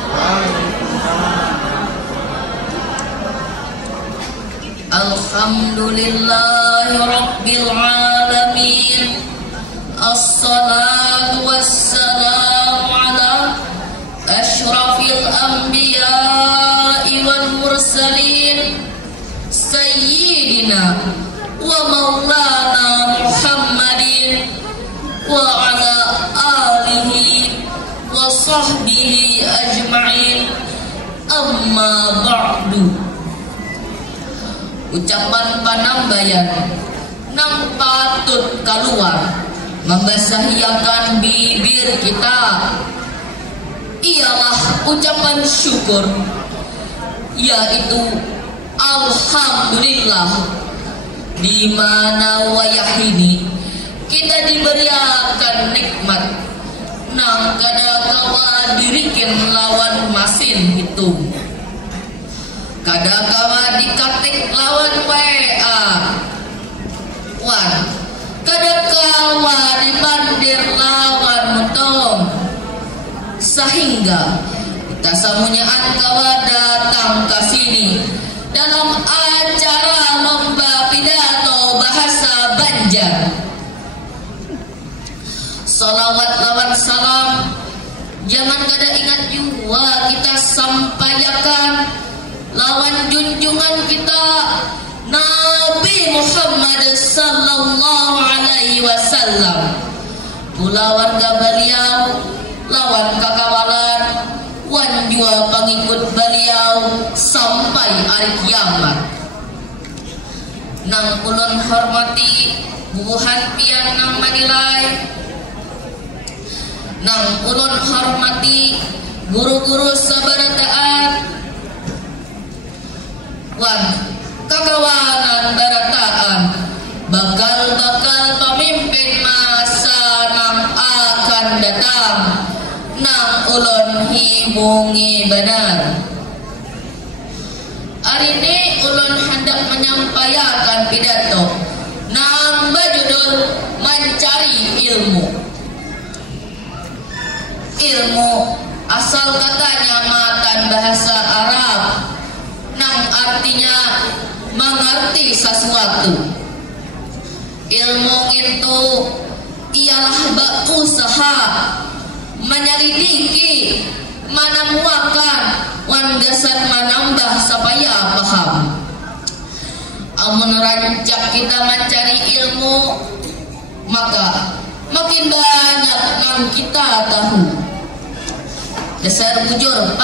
Alhamdulillahi rabbil alamin. Assalatu wassalamu ala asyrafil anbiya'i wal mursalin sayyidina wa maulana Muhammadin wa ala alihi wa sahbihi ajma'in. Amma ba'du. Ucapan panambayan nang patut keluar membasahiakan bibir kita ialah ucapan syukur, yaitu alhamdulillah, di mana wayah ini kita diberiakan nikmat nang kada kawa dirikin lawan masin hitung, kada kawa dikatik lawan WA wan, kada kawa dibandir lawan motong, sehingga Kasamunyaan kawa datang ke sini dalam acara lomba pidato bahasa Banjar. Salawat lawan salam jangan kada ingat juga kita sampaikan lawan junjungan kita Nabi Muhammad sallallahu alaihi wasallam. Pula warga beliau lawan kakawalan wan jua pengikut beliau sampai hari kiamat. Nang ulun hormati bubuhan pian nang manilai, nang ulun hormati guru-guru sabarataan wan kakawanan barataan bakal pemimpin masa nang akan datang nang ulun hibungi benar. Hari ini ulun hendak menyampaikan pidato nang berjudul mencari ilmu. Ilmu asal katanya matan bahasa Arab nang artinya mengerti sesuatu. Ilmu itu ialah berusaha menyelidiki, menemukan, wandasan menambah supaya paham. Amun rancak kita mencari ilmu, maka makin banyak yang kita tahu. Dasar bujur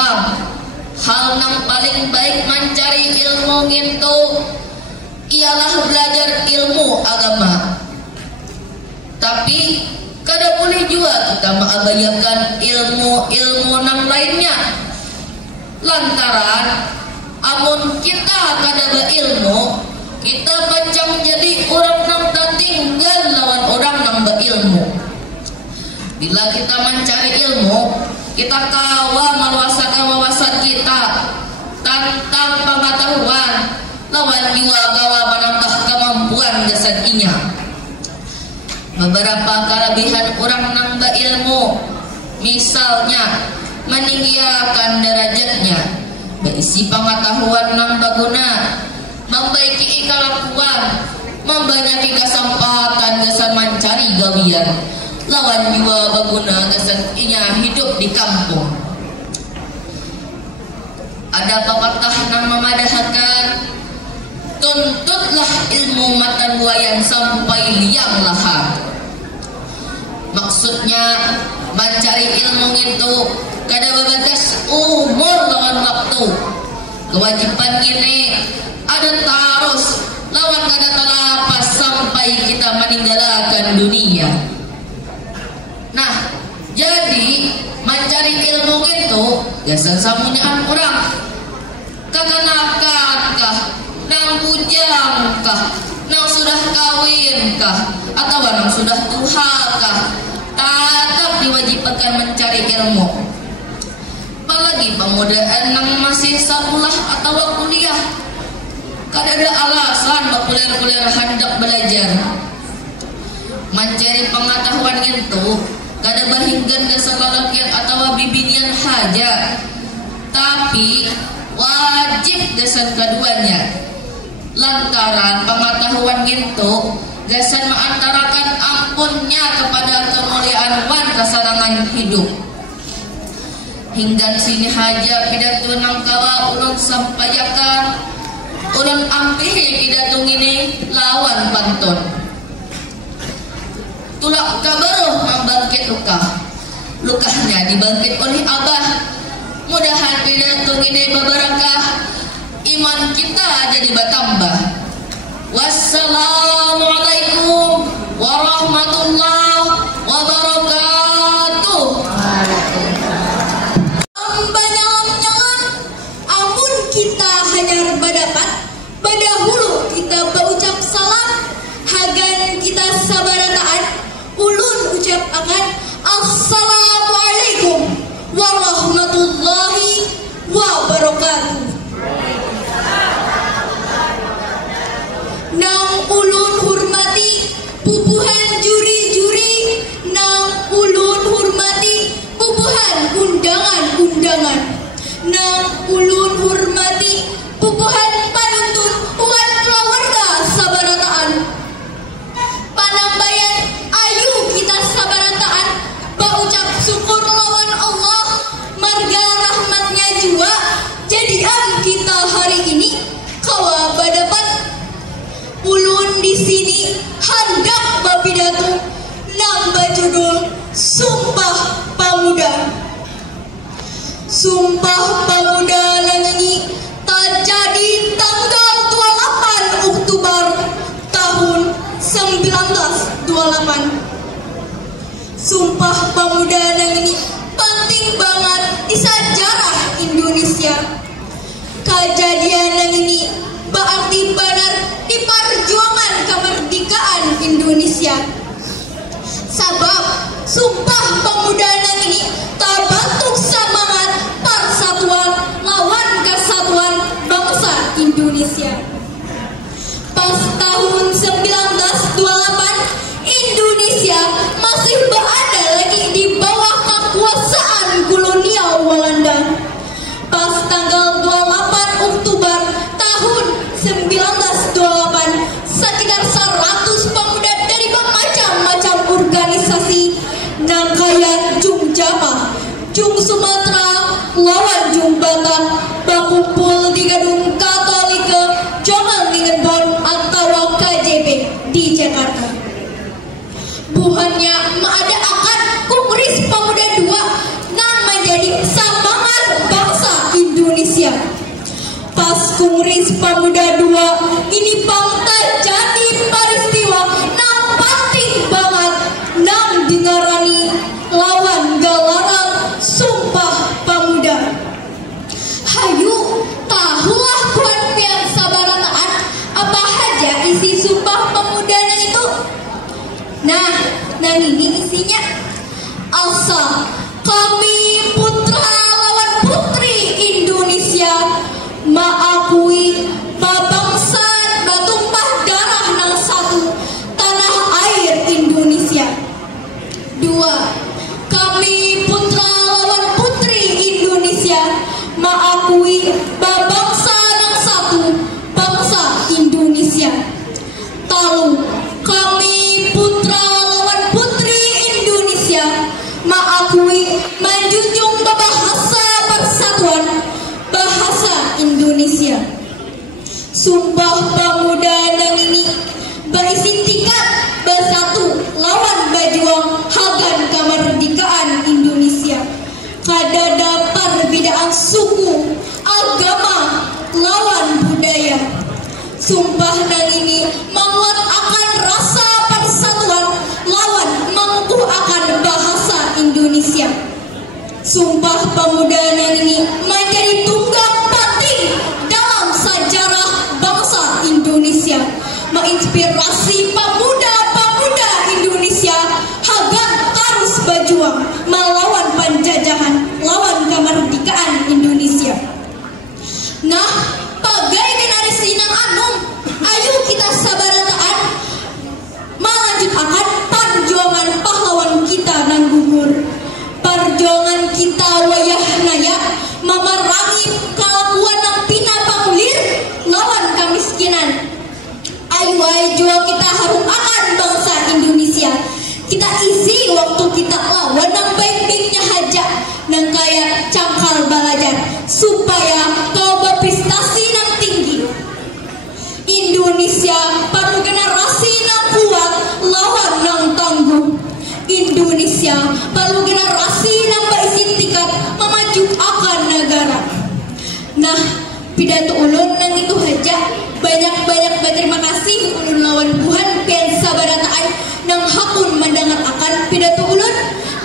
hal yang paling baik mencari ilmu itu ialah belajar ilmu agama. Tapi kada boleh juga kita mengabayakan ilmu yang lainnya. Lantaran amun kita kada berilmu, kita macam jadi orang yang tertinggal lawan orang yang berilmu. Bila kita mencari ilmu, kita kawa meluaskan wawasan kita tentang pengetahuan lawan juga kawa menambah kemampuan jasadinya. Beberapa kelebihan orang yang berilmu, misalnya meninggikan derajatnya, berisi pengetahuan yang berguna, membaiki kelakuan, membanyaki kesempatan dasar mencari gawian, lawan juga berguna dasarnya hidup di kampung. Ada pepatah yang memadahkan, tuntutlah ilmu matan buayan sampai liang lahat. Maksudnya mencari ilmu itu kada berbatas umur lawan waktu. Kewajiban ini ada terus lawan kada terlepas sampai kita meninggalkan dunia. Nah, jadi mencari ilmu itu biasa samunyaan orang kekanakan nang bujang kah, nang sudah kawin kah, atau nang sudah tuha kah, tetap diwajibkan mencari ilmu. Apalagi pemudaan nang masih sekolah atau kuliah, kada ada alasan berkuliah hendak belajar. Mencari pengetahuan itu kada bahinggan dasar lalakian atau bibinian haja, tapi wajib dasar keduanya. Lantaran pengetahuan itu dasar mengantarakan ampunnya kepada kemuliaan wan kesenangan hidup. Hingga sini haja pidato nang kawa ulun sampaikan, ulun ampih pidato ini lawan pantun. Tulak kabaruh membangkit lukahnya dibangkit oleh Abah. Mudahan pidato ini berbarakah, iman kita jadi bertambah. Wassalamualaikum warahmatullahi wabarakatuh. Banyak-banyak amun kita hanya berdapat badahulu kita berucap salam hagan kita sabarataan ulun ucap akan assalamualaikum warahmatullahi wabarakatuh. Nang ulun hormati pupuhan juri-juri sini hendak berpidato nang berjudul Sumpah Pemuda. Sumpah Pemuda nang ini terjadi tanggal 28 Oktober tahun 1928. Sumpah Pemuda nang ini penting banget di sejarah Indonesia. Kejadian nang ini berarti benar di perjuangan kemerdekaan Indonesia. Sebab Sumpah Pemuda nang ini terbentuk semangat persatuan lawan kesatuan bangsa Indonesia. Pas tahun 1928 Indonesia masih berada lagi di bawah kekuasaan kolonial Belanda. Pas tanggal 28 Oktober tahun 1928, sekitar 100 pemuda dari bermacam-macam organisasi nang kaya Jung Jama, Jung Sumatera, lawan Jung Batak berkumpul di Gedung Katolika Jomal Lingenborn atau KJB di Jakarta. Buhannya mengadakan Kongres Pemuda II yang menjadi semangat bangsa Indonesia. Pas Kongres Pemuda II ini terjadi peristiwa yang penting banget yang dengarani lawan gelaran Sumpah Pemuda. Hayu tahulah buat pihak sabarataan apa aja isi Sumpah Pemuda itu. Nah ini isinya asa kami putra lawan putri Indonesia mengakui babangsa batumpah darah nang satu tanah air Indonesia. 2. Kami putra lawan putri Indonesia mengakui babangsa nang satu bangsa Indonesia. 3. Kami putra lawan putri Indonesia mengakui menjunjung bahasa persatuan bahasa Indonesia. Sumpah Pemuda nang ini berisi tiket bersatu lawan berjuang hagan kemerdekaan Indonesia. Kadada perbedaan suku, agama, lawan budaya. Sumpah nang ini menguat akan rasa persatuan lawan mengukuh akan bahasa Indonesia. Sumpah Pemuda nang ini menjadi tunggang penting dalam sejarah bangsa Indonesia, menginspirasi pemuda-pemuda Indonesia agar terus berjuang melawan penjajahan, lawan kemerdekaan Indonesia. Nah, bagai generasi nang anum, ayo kita sabarataan melanjutkan perjuangan pahlawan kita nang gugur. Perjuangan kita wayah naya memerangi kelakuan nang pina pangulir lawan kemiskinan. Ayo jual kita harum akan bangsa Indonesia. Kita isi waktu kita lawan nang baik-baiknya haja nang kaya cangkal belajar supaya kau berprestasi nang tinggi. Indonesia perlu generasi nang kuat lawan nang tangguh. Indonesia perlu generasi nang berisi tiket memaju akan negara. Nah, pidato ulun nang itu aja. Banyak-banyak berterima kasih ulun lawan Tuhan pian sabarataan nang hakun mendengar akan pidato ulun.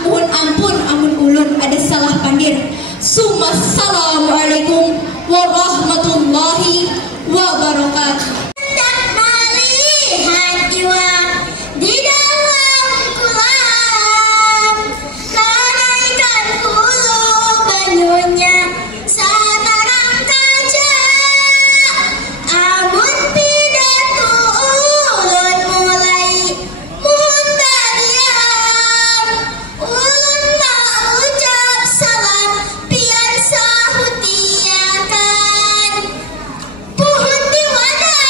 Mohon ampun amun ulun ada salah pandir. Assalamualaikum warahmatullahi wabarakatuh. Puhun di wadah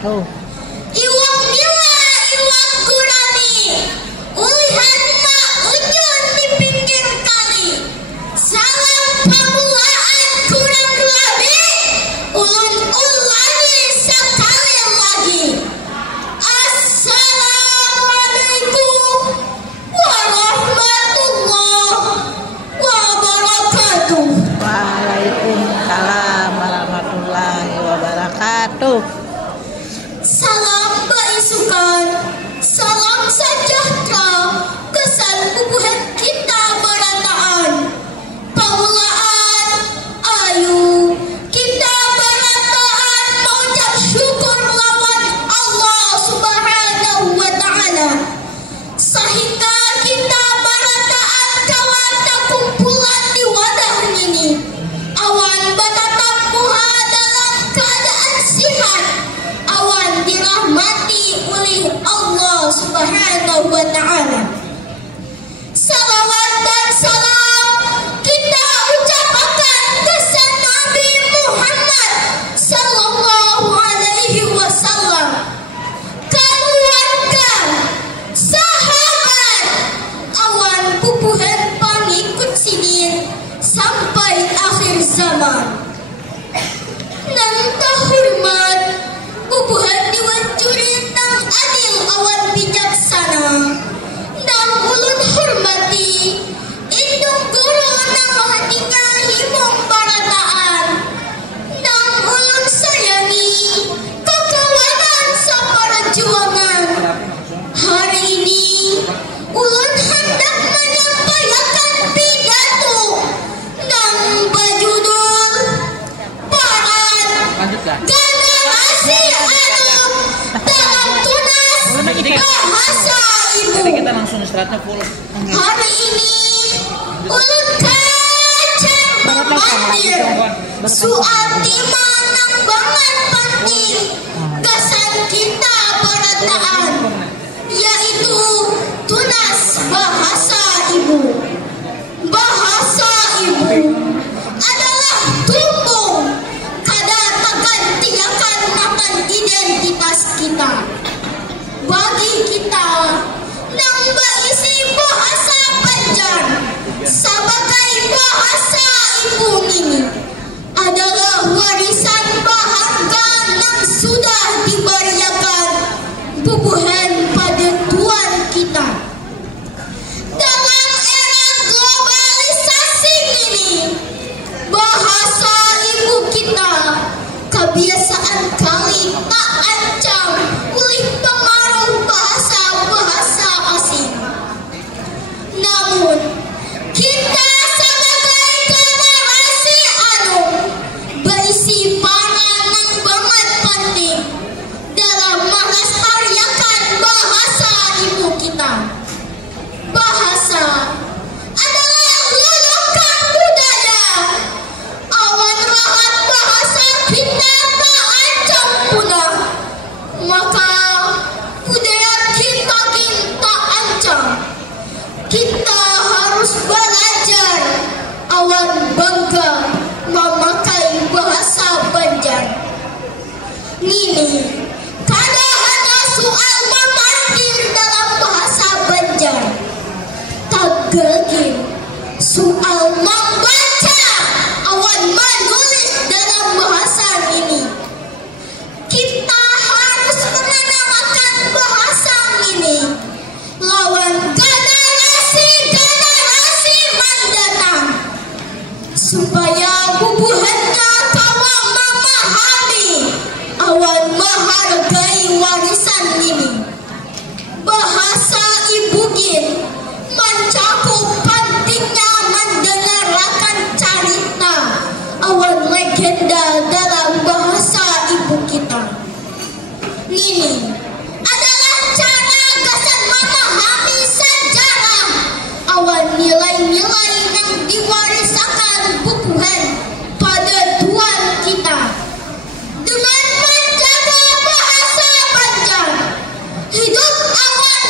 Tuh. Iwak nila, iwak gurami, ulihan mak ujun di pinggir kali. Salam pamulaan kurang lebih, ulun ulangi sekali lagi. Assalamualaikum warahmatullahi wabarakatuh. Waalaikumsalam warahmatullahi wabarakatuh. Salam baisukan, salam sejahtera, kesan bubuhan kita berataan. Pamulaan, ayu, kita berataan mengucap syukur lawan Allah Subhanahu wa Ta'ala. Sehingga kita berataan kawan kumpulan di wadah ini. Awan batatap muha dalam keadaan sihat. Awan dirahmati oleh Allah Subhanahu wa Ta'ala. Salawat dan salam kita ucapkan kesan Nabi Muhammad sallallahu alaihi wasallam, keluarga, sahabat, awan pupuhan pengikut sini sampai akhir zaman. Nan terhormat bubuhan diwancuri nang adil awan bijaksana, nang ulun hormati indung guru nang hatinya himong barataan, nang ulun sayangi kekawanan saperjuangan. Hari ini ulun hendak menyampaikan pidato nang berjudul Peran Generasi Anu dalam Tunas Bahasa Ibu. Kita langsung istirahatnya full. Hari ini ulun kacang mematir soal tema nang banget penting kesan kita berataan, yaitu tunas bahasa ibu. Bahasa ibu adalah tumbung kada tergantikan akan identitas kita. Bagi kita nang berisi bahasa Banjar sebagai bahasa ibu ini adalah warisan berharga yang sudah diberikan bubuhan pada Tuhan kita. Dalam era globalisasi ini, bahasa ibu kita kebiasaan kali tak ancam oleh pengaruh bahasa-bahasa asing. Namun, kita sebagai generasi anu berisi peran yang banget penting dalam melestarikan bahasa ibu kita. Bahasa adalah lulukan budaya. Awan rahat bahasa kita tak ancam punah, maka budaya kita tak ancam. Kita harus belajar awan bangga memakai bahasa Banjar. Ini kada hanya soal mematir dalam bahasa Banjar, tagagin soal membaca awan menulis dalam bahasa ini. Kita harus mengenalkan bahasa ini lawan generasi mendatang, supaya bubuhannya kawa memahami awan menghargai warisan ini. Bahasa ibu gin mencakup pentingnya mendengarkan cerita awan legenda dalam bahasa ibu kita. Ini adalah cara kesan memahami sejarah awan nilai-nilai yang diwariskan bubuhan pada Tuhan kita. Dengan menjaga bahasa Banjar, hidup awan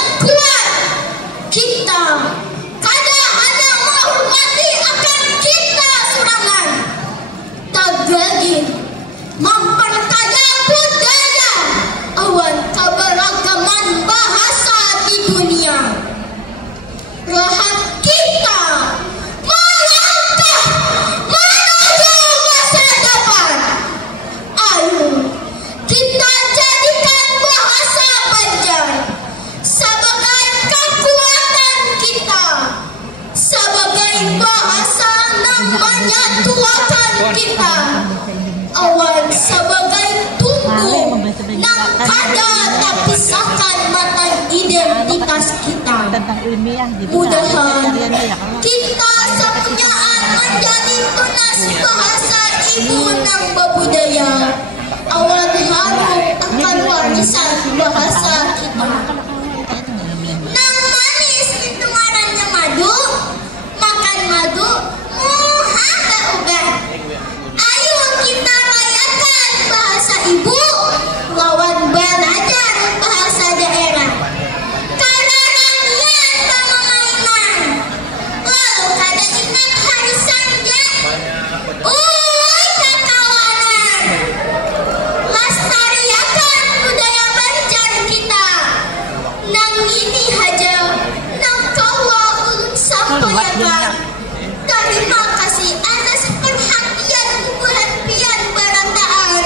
kita. Awan sebagai tunggu nang kada napisahkan mata identitas kita. Mudahan kita sapunyaan menjadi tunas bahasa ibu nang babudaya. Awan harum akan warisan bahasa kita. Nang manis itu ngarannya madu, makan madu muha uga. Ayo kita rayakan bahasa ibu lawan belajar bahasa daerah. Karena rakyat pemainan. Lalu kada ingat hari sanja. Kawan. Lestariakan budaya Banjar kita. Nang ini haja nang kawa ulun sampaikan. Terima kasih atas perhatian keperhatian barataan.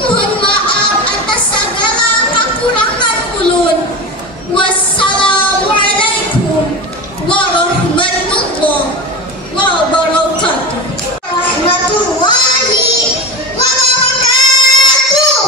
Mohon maaf atas segala kekurangan ulun. Wassalamualaikum warahmatullahi wabarakatuh. Warahmatullahi wabarakatuh.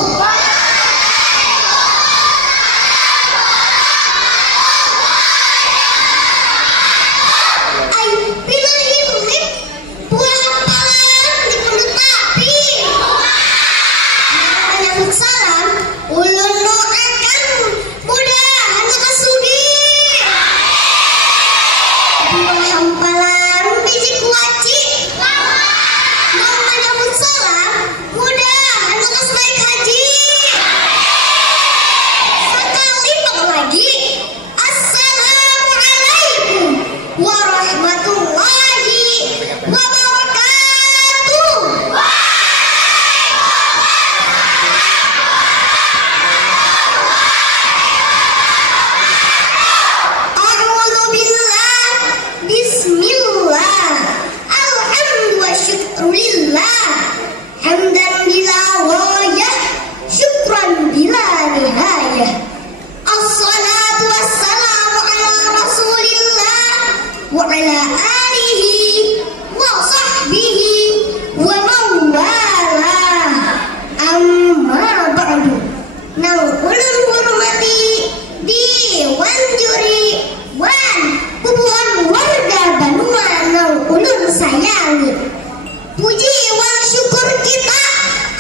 Puji wal syukur kita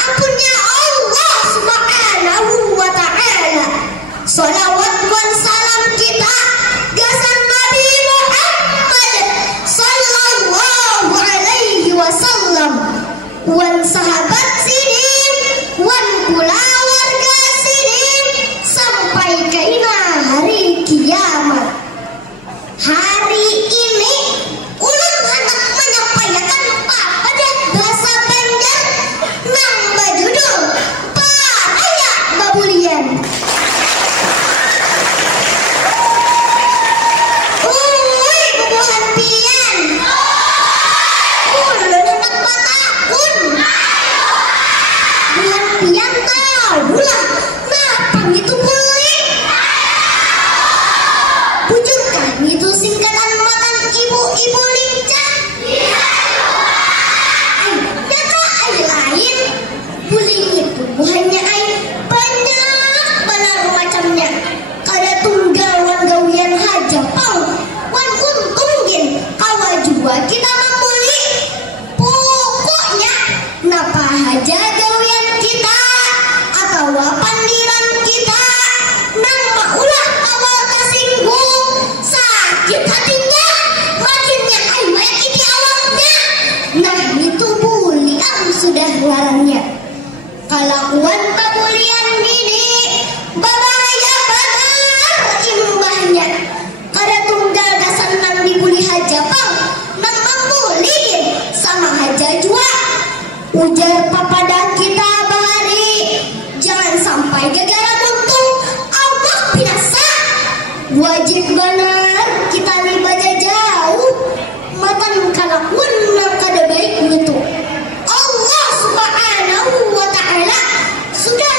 apunnya Allah Subhanahu wa ta'ala. Salawat wan salam kita gasan Nabi Muhammad sallallahu alaihi wasallam wan sahabat sidin wan kula warga sidin sampai kaina hari kiamat. Hari ini ulun hendak menyampaikan pada bahasa Banjar nang bajudul Paraya Babulian. Uy, bubuhan pian. Ulun hendak batakun. Bubuhan pian tahu lah. Napa itu boleh? Bujurkan itu singkatan matan ibu-ibu lincah. Data air lain bullying itu buahnya air banyak banget macamnya. Kada tunggal wan gawian haja pau wan untungin kawa jua kita membuli. Pokoknya napa haja gawian kita atau pandiran kita nang maulah awal tersinggung sakit hatinya makinnya ay banyak ini awalnya. Nah itu bulian sudah ngarannya. Kalakuan kebulian ini berbahaya benar imbahnya. Kada tunggal dasan nang dibuli haja pang nang membuliin sama haja jua. Ujar papada kita bahari jangan sampai gegara buntung Allah binasa. Wajib benar kita ribaja jauh matan kalakuan nang kada baik itu. Allah Subhanahu wa ta'ala sudah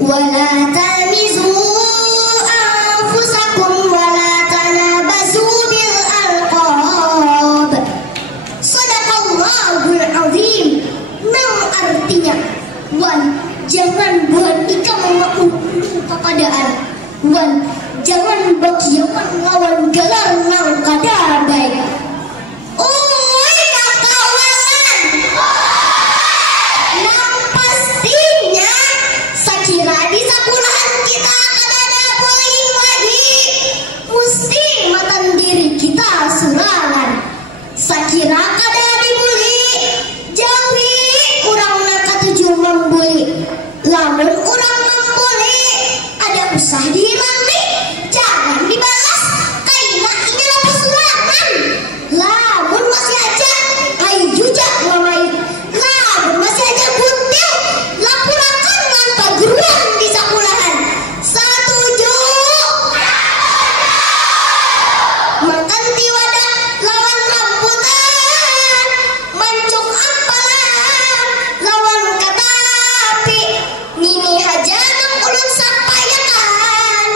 ولا تلمزوا أنفسكم ولا تنابزوا بالألقاب. Sadaqallahul azim. Yang artinya, wan, jangan buat nikah memaklum kepadaan. Wan, jangan bagian lawan gelar nang kada baik. Oi kawan, yang pastinya sakira di sekolahan kita kada boleh lagi, mesti matan diri kita surangan. Sakira kada dibuli, jauhi kurang nak ketujuh membuli. Lamun orang membuli, ada usah dihilangi, jangan dibalas. Kaina ini lapor surangan. Lamun masih aja, ayo juga ngamai. Lamun masih aja buntil, laporakan tanpa guruan di sekolahan. Setuju? Makan di wadah lawan rambutan, mancung apalan lawan katapi. Nini haja nang ulun sampaikan,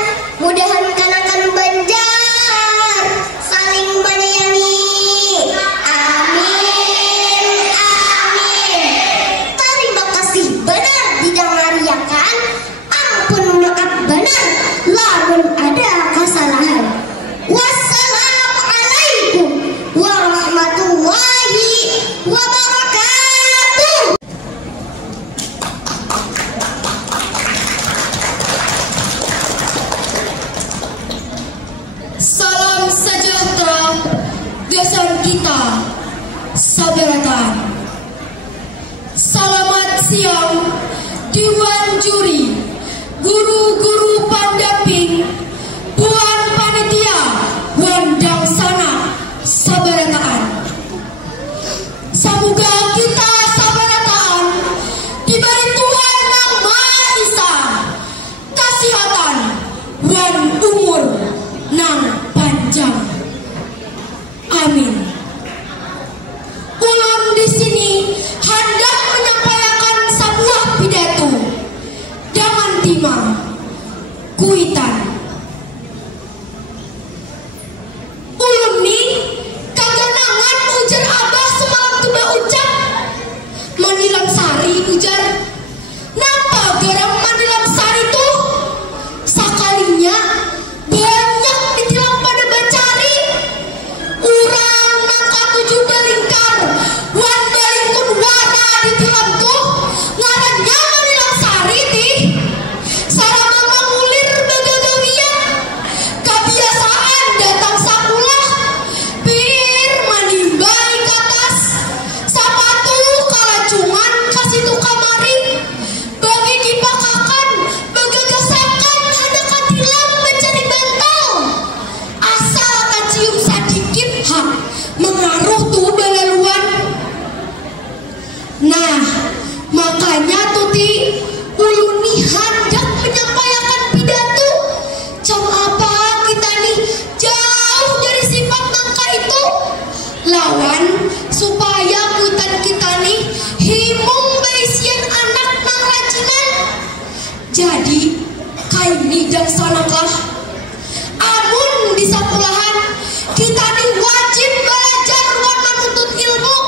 mudahan kanakan banjar saling menyayangi. Amin, amin. Terima kasih benar didengariakan. Ampun maaf benar lamun ada kesalahan. Wassalamualaikum warahmatullahi wabarakatuh. Salam sejahtera dasar kita sabaratan. Selamat siang Dewan Juri, guru-guru pendamping, puan panitia, wandang sana sabarataan. Semoga kita sabarataan diberi Tuhan Yang Maha Esa kesehatan wan umur nang panjang. Amin. Ulun di sini hendak menyampaikan sebuah pidato dengan tema kuitan. Ulun ni kaganangan ujar abah semalam tu ucap Manilam Sari ujar. Napa garam Manilam Sari tu? Sakalinya banyak ditilang pada bacari. Urang nang katujuh balingkar, wan balingkun wara ditilang tu ngarannya Manilam Sari ti. Sarama mangulir bagagawian, kebiasaan datang sakulah, pir manimbali ke atas, sepatu kalacungan kasih tu kamari, bagi dipakakan, bagagasakan ada katilang mencari bantal. Asal kacium sedikit hak mengaruh tu balaluan. Nah, makanya tuti ulun ni hendak menyampaikan pidato. Jam apa kita nih jauh dari sifat nangka itu. Lawan supaya kuitan kita nih himung berisian anak nang racinan. Jadi kaini dan sanaklah. Amun di sekolahan kita nih wajib belajar wan menuntut ilmu.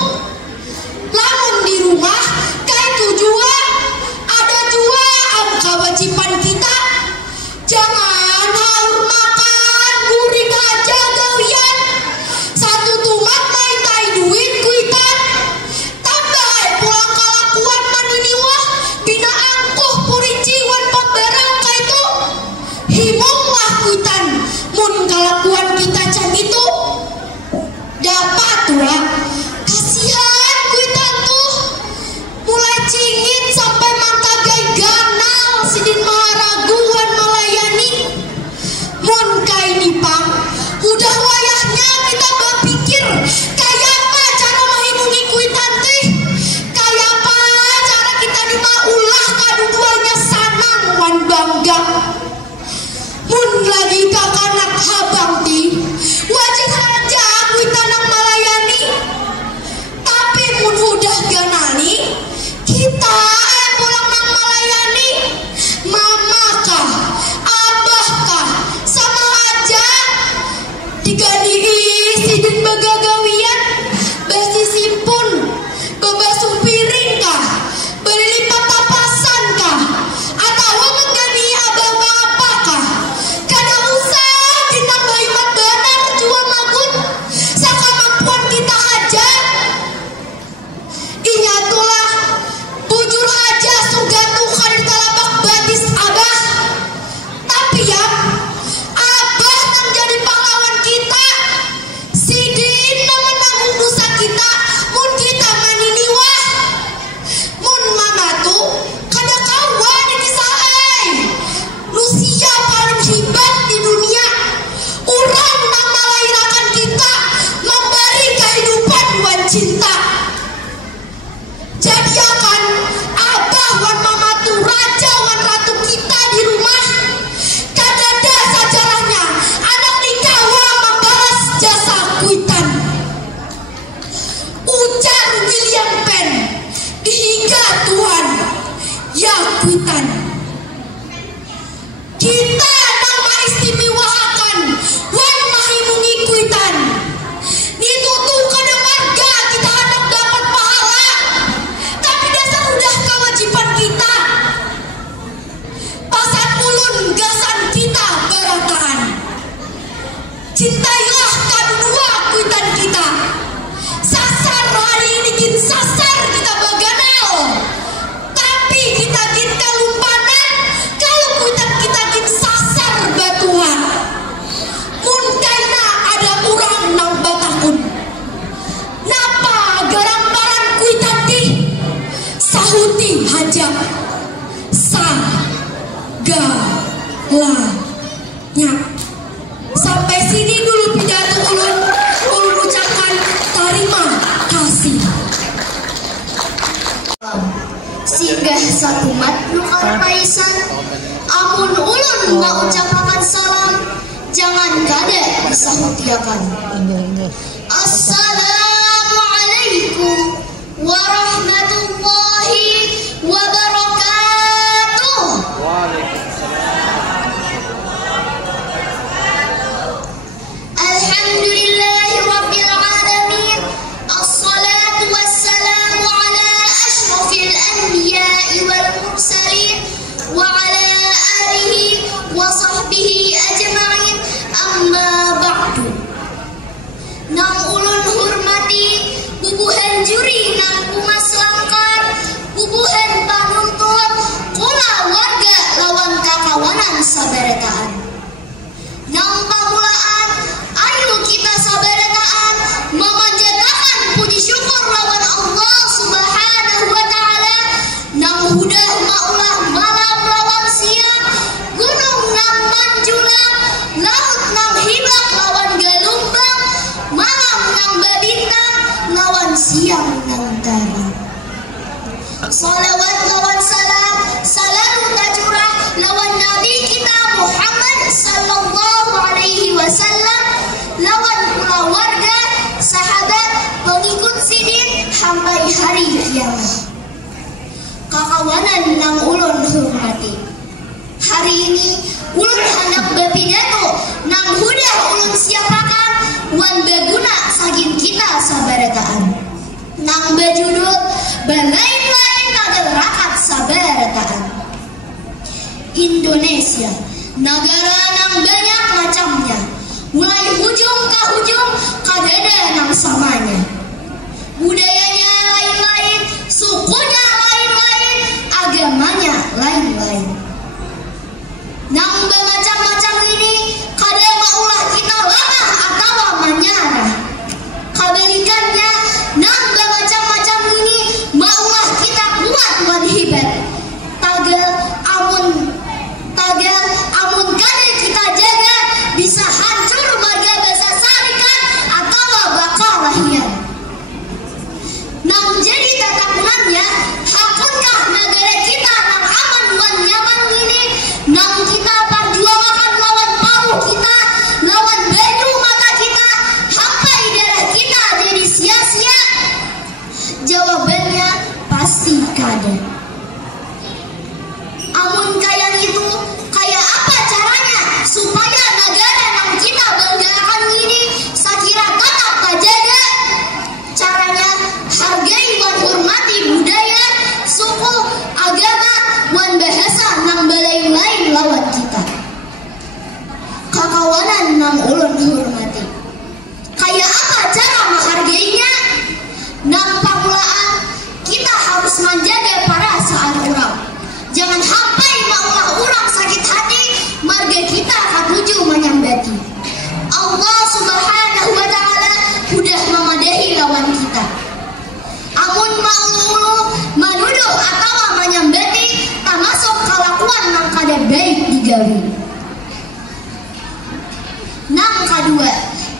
Lamun di rumah kayak itu jua ada jua kewajiban kita. Jangan haur makan guring aja gawian. Satu tumat mai tai duit kuitan. Tambah pulang kalakuan manini wah bina angkuh purici wan pembarang ka itu. Himong lah kuitan mun kalakuan kita can itu. Dapat tuh kasihan kuitan tuh. Mulai cingit sampai mangkagai ganal sidin maharaguan melayani. Mun kaini pang udah wayahnya kita berpikir kayak apa cara menghimungi kuitan teh, kayak apa cara kita dimaulah kaduduanya sanang wan bangga. Mun lagi kakanak habang ti wajib aja kuitan nang melayani. Tapi mun udah ganali kita pulang nang melayani. Lah, nya, sampai sini dulu pidato ulun ucapkan terima kasih. Singgah satu mat nukar paisan, amun ulun mau ucapakan salam, jangan kada disahutiakan. Assalamualaikum warahmatullahi wabarakatuh. Alhamdulillahi rabbil alamin. Assalatu wassalamu ala ashrafil anbiya'i wal mursalin wa ala alihi wa sahbihi ajma'in. Amma ba'du. Nang ulun hormati bubuhan juri nang Humas Langkar, bubuhan panuntut kula warga lawan kakawanan saberetaan. Nang pamulaan, ayo kita saberetaan memanjatkan puji syukur lawan Allah Subhanahu wa taala. Nang hudah maulah malam lawan siang, gunung nang manjulang, laut nang hibak lawan galumbang, malam nang babintang lawan siang nang terang. Salawat lawan salam selalu kacurah lawan Nabi kita Muhammad sallallahu alaihi wasallam, lawan pula warga, sahabat, pengikut sidin sampai hari kiamat. Kakawanan nang ulun hormati, hari ini ulun hendak berpidato nang hudah ulun siapakan wan berguna sagin kita saberetaan. Nang berjudul belain-lain nagal rakat saberetaan. Indonesia, negara nang banyak macamnya, mulai hujung ke hujung kadada nang samanya. Budayanya lain-lain, sukunya lain-lain, agamanya lain-lain. Nang bermacam-macam ini kada maulah kita lamah atau menyarah. Kebalikannya, nang bermacam-macam ini maulah kita kuat wan hebat. Tagal amun kada kita jaga, bisa hancur marga basa sarikan atau bakal lahian. Nang jadi tatakunannya, hakunkah negara kita nang aman wan nyaman ini, nang kita perjuangan lawan paruh kita, lawan baju mata kita, sampai darah kita jadi sia-sia? Jawabannya pasti kada. Amun kayak itu, kayak apa caranya supaya negara nang kita banggakan ini sakira tetap terjaga? Caranya hargai wan hormati budaya, suku, agama, wan bahasa nang belain-lain lawan kita. Kakawanan nang ulun hormati, kayak apa cara menghargainya? Nang pamulaan, kita harus menjaga perasaan orang. Jangan sampai maulah orang sakit hati, marga kita katuju menyambati. Allah Subhanahu wa taala sudah memadahi lawan kita. Amun mau ulu menuduh atau menyambati, termasuk kelakuan nang kada baik digawi. Nang kedua,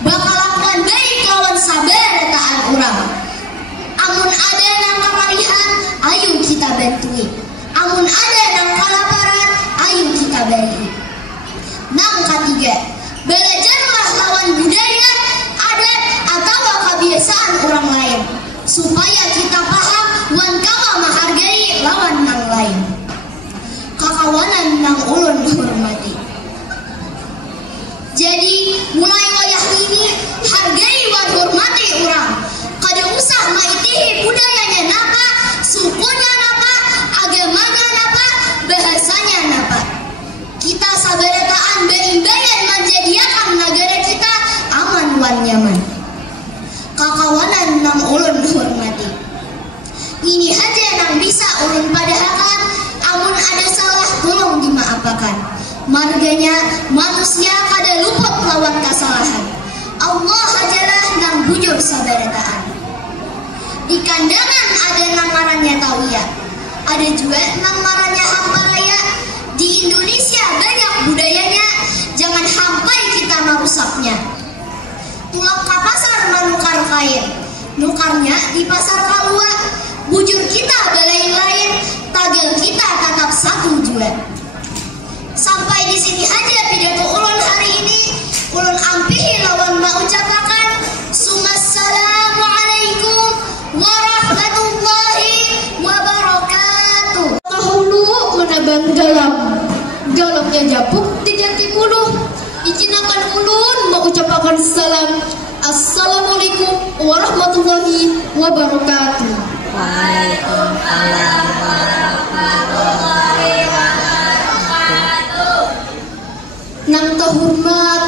bakal lakukan baik lawan saberetaan orang. Amun ada nang keparihan, ayo kita bantui. Amun ada nang kelaparan, ayo kita beri. Nang ketiga, belajarlah lawan budaya, adat, atau kebiasaan orang lain, supaya kita paham wan kawa menghargai lawan nang lain. Kakawanan nang ulun hormati, jadi mulai wayah ini hargai wan hormati orang. Kada usah maitihi budayanya napa, sukunya napa, agamanya napa, bahasanya napa. Kita saberetaan berimbayan menjadikan negara kita aman wan nyaman. Kakawanan nang ulun hormati, ini aja nang bisa ulun padahakan. Amun ada salah tolong dimaafakan. Marganya manusia kada luput lawan kesalahan. Allah ajalah nang bujur saberetaan. Di kandangan ada nang ngarannya Tawiyah, ada juga nang ngarannya Hamparaya. Di Indonesia banyak budayanya, jangan sampai kita merusaknya. Tulang ka pasar menukar kain, nukarnya di pasar kalua. Bujur kita belain-lain, tagel kita tetap satu jua. Sampai di sini aja pidato ulun hari ini. Ulun ampihi lawan mengucapkan Assalamualaikum warahmatullahi wabarakatuh. Dahulu menabang galamnya japuk diganti bulu. Izinakan ulun mengucapkan salam. Assalamualaikum warahmatullahi wabarakatuh. Waalaikumsalam warahmatullahi wabarakatuh. Nang terhormat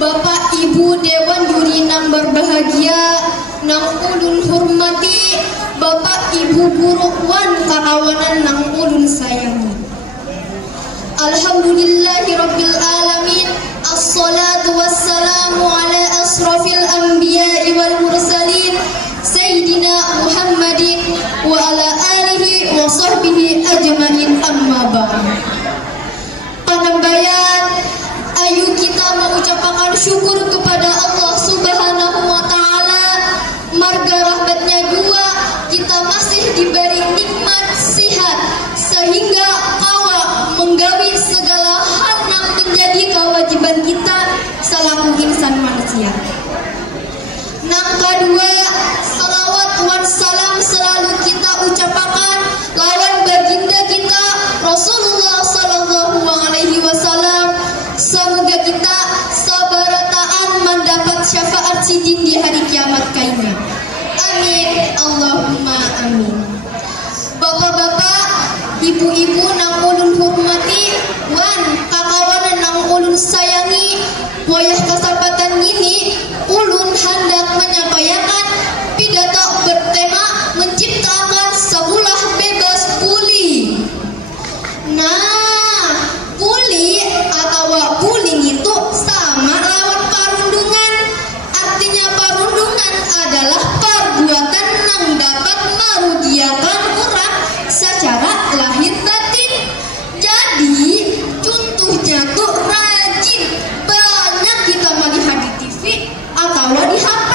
Bapak Ibu Dewan Juri nang berbahagia, nang ulun hormati Bapak Ibu guru wan kakawanan nang ulun sayangi. Alhamdulillahirabbil alamin. Assalatu wassalamu ala asrafil anbiya'i wal mursalin Sayyidina Muhammadin wa ala alihi wa sahbihi ajma'in, amma ba'd. Panambayan, ayo kita mengucapkan syukur kepada Allah Subhanahu wa Ta'ala. Marga rahmatnya juga kita masih diberi nikmat sihat sehingga kawa menggawi segala hal yang menjadi kewajiban kita selaku insan manusia. Nang kedua, salawat wan salam selalu kita ucapkan lawan baginda kita Rasulullah Sallallahu Alaihi Wasallam. Semoga kita sabarataan mendapat syafaat sidin di hari kiamat kainnya. Amin, Allahumma amin. Bapak-bapak, ibu-ibu nang ulun hormati, wan kakawanan nang ulun sayangi, wayah kesempatan ini ulun hendak menyampaikan pidato bertema menciptakan sekolah bebas bully. Nah, bully atau bullying itu sama lawan perundungan. Artinya perundungan adalah perbuatan yang dapat merugikan orang secara lahir batin. Jadi contohnya tuh rajin banyak kita melihat di TV atau di HP,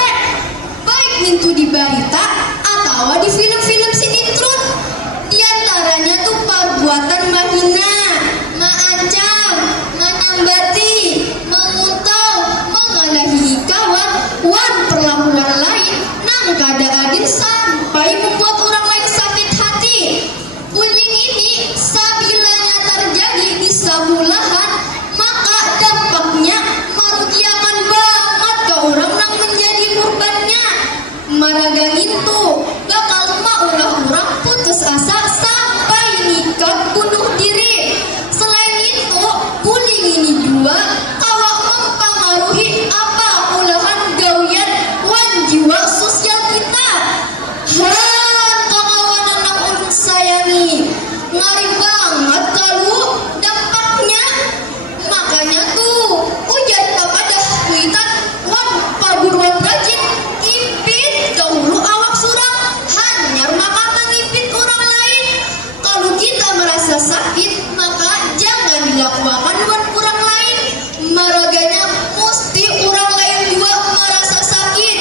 baik itu di berita atau di film-film sinetron. Di antaranya tuh perbuatan menghina, mengancam, menambati, menguntau, mengalahi kawan, wan perlakuan lain nang kada adil sampai membuat orang lain sakit hati. Bullying ini sabilanya terjadi di sekolahan, maka dampaknya merugikan banget ke orang yang menjadi korbannya. Maragang itu bakal maulah orang putus asa sampai nikah bunuh diri. Selain itu, bullying ini juga kawa mempengaruhi apa ulahan gawian wan jiwa sosial kita. Kawanan yang ulun sayangi, ngeri banget kalau dampaknya. Makanya tuh ujar papadah kuitan wan perguruan rajin impit dahulu awak suram hanyar maka mengimpit orang lain. Kalau kita merasa sakit maka jangan dilakukan wan orang lain. Maraganya mesti orang lain juga merasa sakit.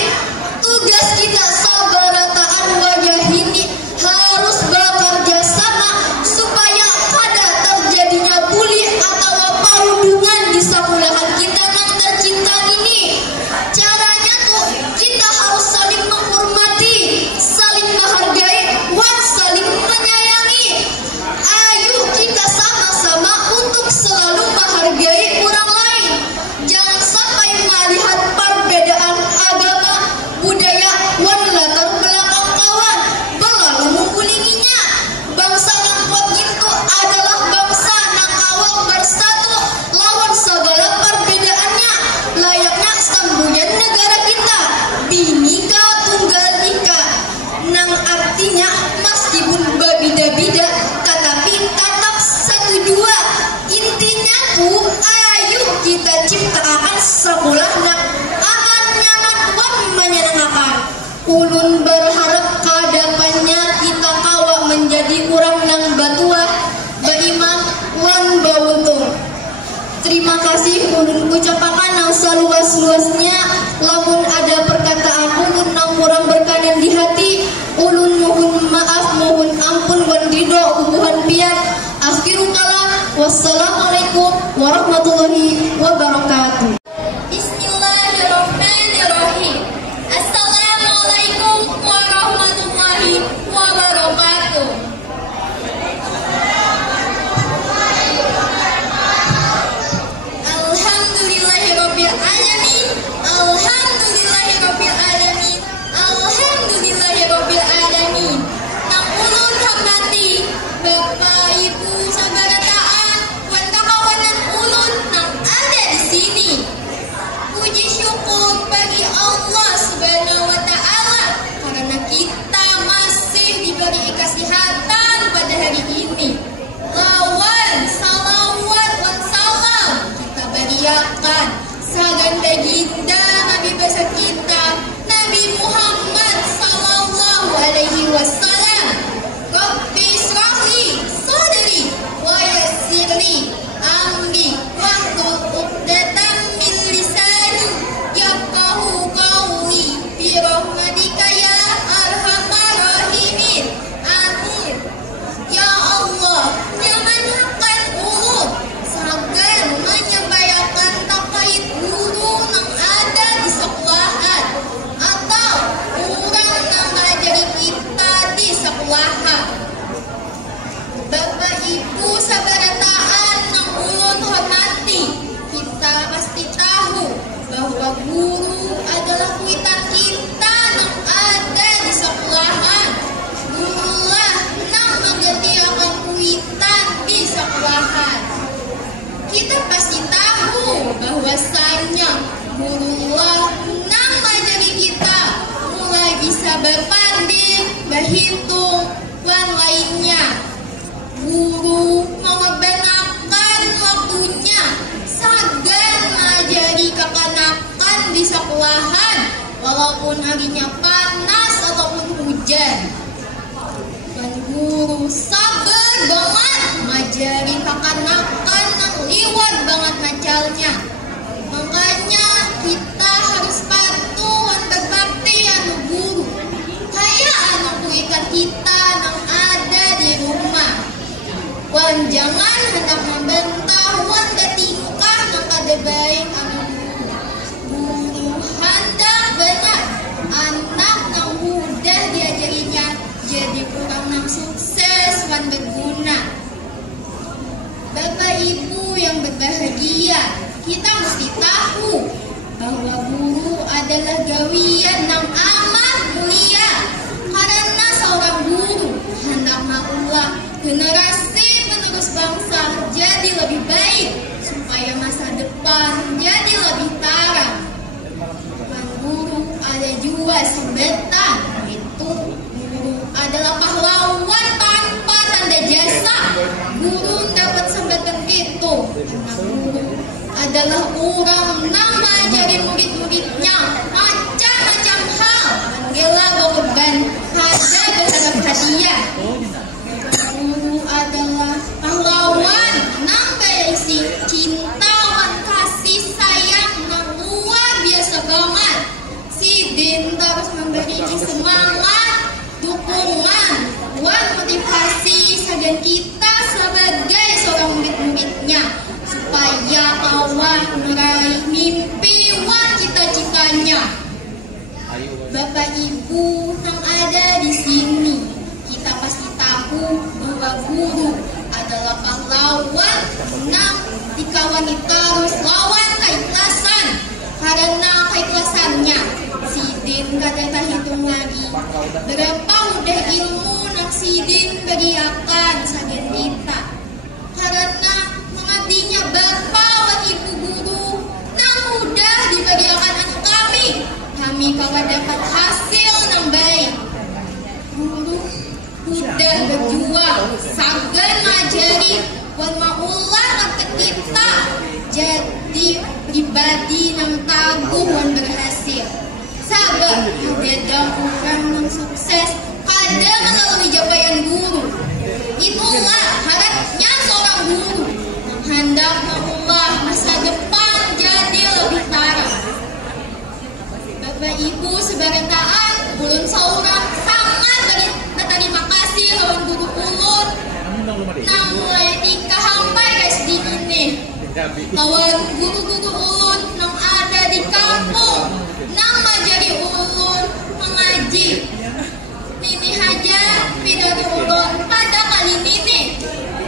Tugas kita sabarataan wajah ini harus bekerja sama supaya kada terjadinya bully atau perundungan di sekolahan kita yang tercinta ini. Caranya tuh kita harus saling menghormati, saling menghargai, wan saling menyayangi. Ayo kita sama-sama untuk selalu menghargai orang lain. Jangan sampai melihat perbedaan agama, budaya, wan latar belakang kawan berlalu membulinginya. Bangsa yang kuat itu adalah bangsa yang kawal bersatu lawan segala perbedaannya. Layaknya semboyan negara kita, Bhinneka Tunggal Ika, nang artinya meskipun berbeda-beda tetapi tetap satu dua. Intinya tuh ayo kita ciptakan sekolah yang aman, nyaman, wan menyenangkan. Ulun berharap kedepannya kita kawa menjadi orang yang batuah, beriman, wan bawa ulun ucapakan nang seluas-luasnya. Lamun ada perkataan ulun nang kurang berkenan di hati, ulun mohon maaf, mohon ampun wan ridho kubuhan piat. Akhiru kalam, wassalamualaikum warahmatullahi wabarakatuh. Bismillahirrahmanirrahim. Assalamualaikum warahmatullahi wabarakatuh. Alhamdulillahirabbil alamin. Alhamdulillahirabbil alamin. Alhamdulillahirabbil alamin. Nang ulun hormati Bapak Ibu sabarataan wan kawanan ulun nang ada di sini. Puji syukur bagi Allah Subhanahu wa taala karena kita masih diberi kesehatan pada hari ini. Lawan salawat wan salam kita beriakan sagan baginda Nabi besar kita Nabi Muhammad sallallahu alaihi wasallam. Rabbi israhli sadri wa yassirli amri wahlul 'uqdatam min lisani yafqahu qawli bi rahmatika ya arhamar rahimin. Amin. Ya Allah, nyamanakan ulun sagan menyampaikan terkait guru nang ada di sekolahan atau orang nang ngajari kita di sekolahan. Bapak Ibu sabarataan nang ulun hormati, kita pasti tahu bahwa guru adalah kuitan kita nang ada di sekolahan. Gurulah nang mengerjakan kuitan di sekolahan. Kita pasti tahu bahwasanya gurulah nang mengajari kita mulai bisa berpanding, berhitung, dan lainnya. Guru mengorbankan waktunya sagan mengajari kekanakan di sekolahan walaupun harinya panas ataupun hujan. Dan guru sabar banget mengajari kekanakan yang liwat banget macalnya. Makanya kita harus patuh dan berbakti anu guru. Kayak anak kuitan kita yang ada di rumah. Wan jangan hendak membantah wan tingkah nang kada baik anu guru. Hendak banget anak nang mudah diajarinya jadi kurang nang sukses wan berguna. Bapak Ibu yang berbahagia, kita mesti tahu bahwa guru adalah gawian nang amat mulia. Karena seorang guru hendak mengolah generasi penerus bangsa jadi lebih baik supaya masa depan jadi lebih terang. Dan guru ada juga sebutan, itu guru adalah pahlawan tanpa tanda jasa. Guru dapat sebutan itu karena guru adalah orang nang mengajari murid-muridnya macam-macam hal. Gila berkorban ada berharap hadiah. Guru adalah pahlawan nang berisi cinta dan kasih sayang nang luar biasa banget. Sidin terus memberi semangat, dukungan, dan motivasi sagan kita sebagai seorang murid-muridnya supaya kawan meraih mimpi dan cita-citanya. Bapak Ibu yang ada di sini, kita pasti tahu bahwa guru adalah pahlawan nang dikawani terus lawan keikhlasan. Karena keikhlasannya, Sidin kada terhitung lagi berapa udah ilmu nang Sidin beriakan sagen kita. Karena mengabdinya Bapak dan Ibu guru nang mudah diberiakan anak kami kalau dapat hasil yang baik. Guru udah berjuang sagan ngajari wan maulah kata kita jadi pribadi yang tangguh dan berhasil. Sabar ada orang yang sukses pada melalui capaian guru. Itulah harapnya seorang guru yang hendak mengolah masa depan Lawan guru-guru ulun yang ada di kampung nama jadi ulun mengaji. Ini aja pidato ulun pada kali ini.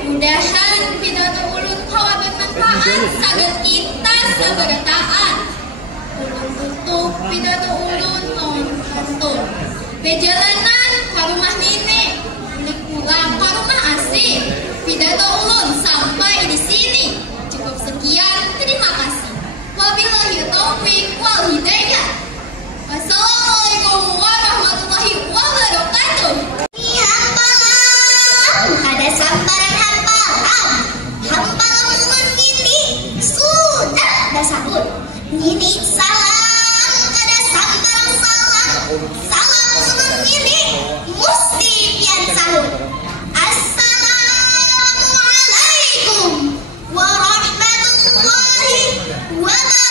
Mudahan pidato ulun kawa bermanfaat sagar kita sabarataan. Ulun tutup pidato ulun lawan kantor. Perjalanan ke rumah nenek, balik pulang ke rumah asih. Pidato ulun sampai di sini. Cukup sekian, terima kasih. Wabillahi taufiq wal hidayah. Wassalamualaikum warahmatullahi wabarakatuh. Ada sambaran hampalan, hampalan ulun Nini sudah bersahur. Nini salam, ada sambaran salam, salam ulun Nini mesti pian sahur. Assalamualaikum warahmatullahi wabarakatuh.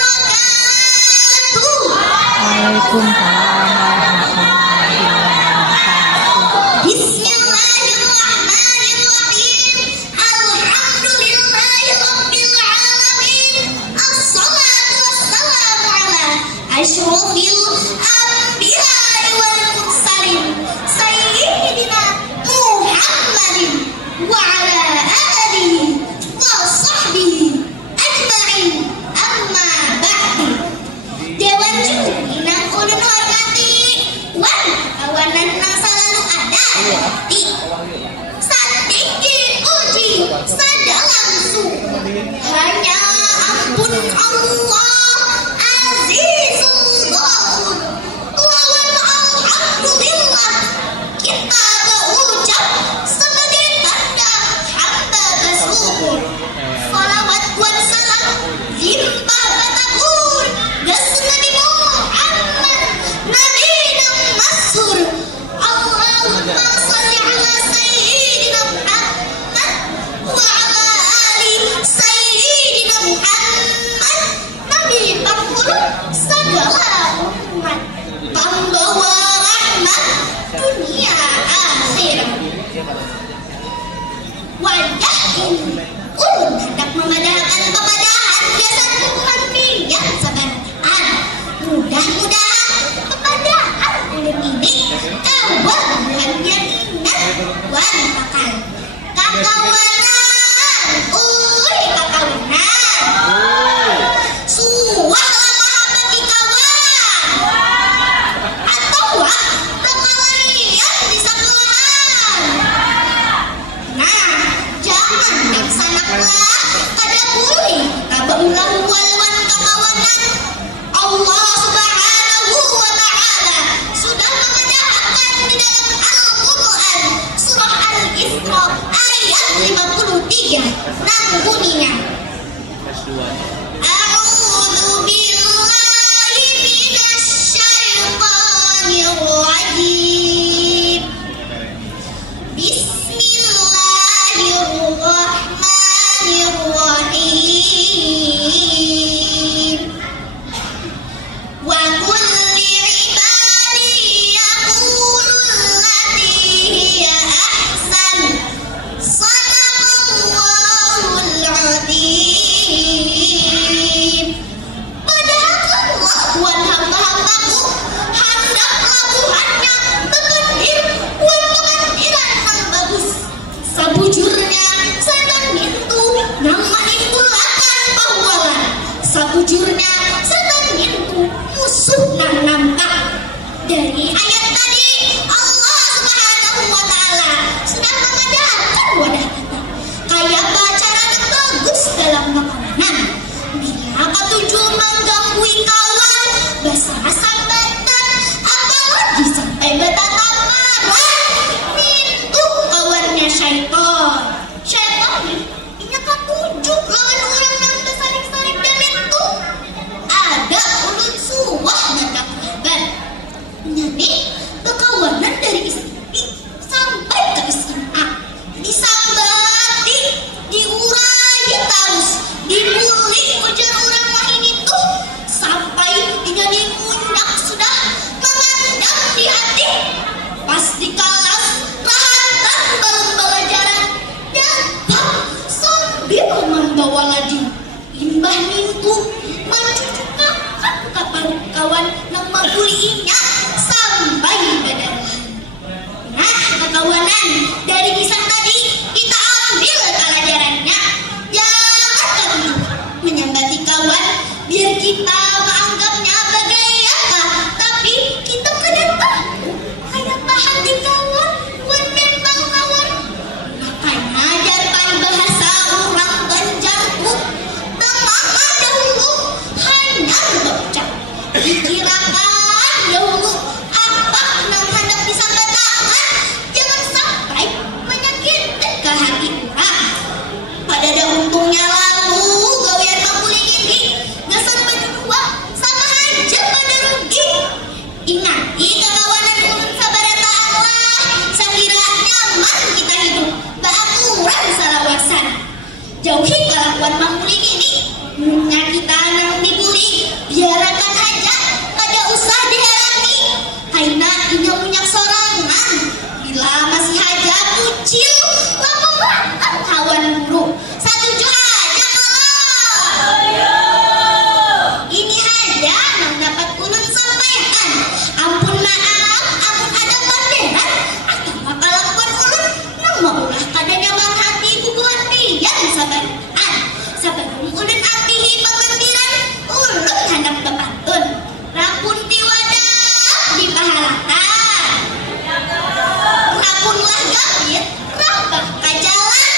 Bismillahirrahmanirrahim. Alhamdulillahirabbil alamin. Assalatu wassalamu ala asyrofil anbiya'i wal mursalin sayyidina Muhammadin wa ala alihi wa sahbihi ajma'in. Amma ba'du. Dewan juri nang ulun hormati, wan kawanan nang selalu ada di hati. Sadiki uji sadalam suku, hanya ampun Allah azizul ghafur. Lawan alhamdulillah kita berucap sebagai tanda hamba bersyukur. Salawat wan salam limpah bertabur Nabi Muhammad Nabi yang masyhur. Allahumma sholli ala sayyidina Muhammad wa ala ali sayyidina Muhammad. Nabi pemurus segala umat, pembawa rahmat dunia akhirat. Wajah ini ulun hendak memadahkan kepadahan jasad Muhammad yang sebenarnya. Mudah-mudahan kepadaan ulun ini kawan bahagia ingat wan bakal kakawanan. Uy kakawanan, suah lama bagi kawan atau kekalian di sekolahan. Nah, jangan laksanaklah pada buli tabanglah walwan kekawanan. Allah Subhanahu wa Ta'ala sudah mengadahkan di dalam Al-Quran surah Al-Isra ayat 53 nang bunyinya, A'udzu billahi minasy syaithanir rajim. Bismillahirrahmanirrahim. Wa qul li'ibadi yaqulu allati hiya ahsan. Shadaqallahul adzim. Padahal wan hamba-hambaku hendaklah Tuhannya betul-betul wan pengantiran yang bagus. Sabujurnya setan itu yang manipulakan pahlawan. Sabujurnya setan itu musuh yang nampak. Dari ayat tadi Allah Subhanahu wa Ta'ala sudah mengadahkan wadah kata kayak cara yang bagus dalam makanan. Bila ketujuh mengganggu kawan basah sambatan, apalagi sampai bertatapan itu kawannya syaitan. Syaitan ini ketujuh lawan orang yang bersaling-saling dan itu ada ulun suwah dan kabar. Nabi oleh minggu mencucukkan kawan yang membulinya sampai berdarah. Nah, kekawanan dari kisah tadi kita ambil pelajarannya. Jangan kami menyambati kawan biar kita menganggapnya bagai apa, tapi kita kadang tahu kenapa hati kawan memang kawan. Makanya jarpan bahasa orang Banjar tuh temangan dahulu hanya berucap dikirakan dahulu apa yang hendak disampaikan, jangan sampai menyakitkan ke hati orang. Pada ada untungnya lalu gawian makuling ini gak sampai dua sama aja pada rugi. Ingati kekawanan ulun sabarata Allah, sekira nyaman kita hidup beraturan salawasan. Jauhi kelakuan makuling ini, punya kita yang dibuli biarkan aja, ada usah diherangi. Karena ini punya sorangan, bila masih aja kucil lama banget kawan buruk. Setuju aja kalau ini aja yang dapat ulun sampaikan. Ampun maaf, ampun ada panderan atau kelakuan ulun nang maulah kadanya hati hubungan pian sabaran. Sebelum ulun apihi pemandiran, ulun hendak bepantun rapun di wadah dipahalakan. Rapunlah gawit rabak ka jalan,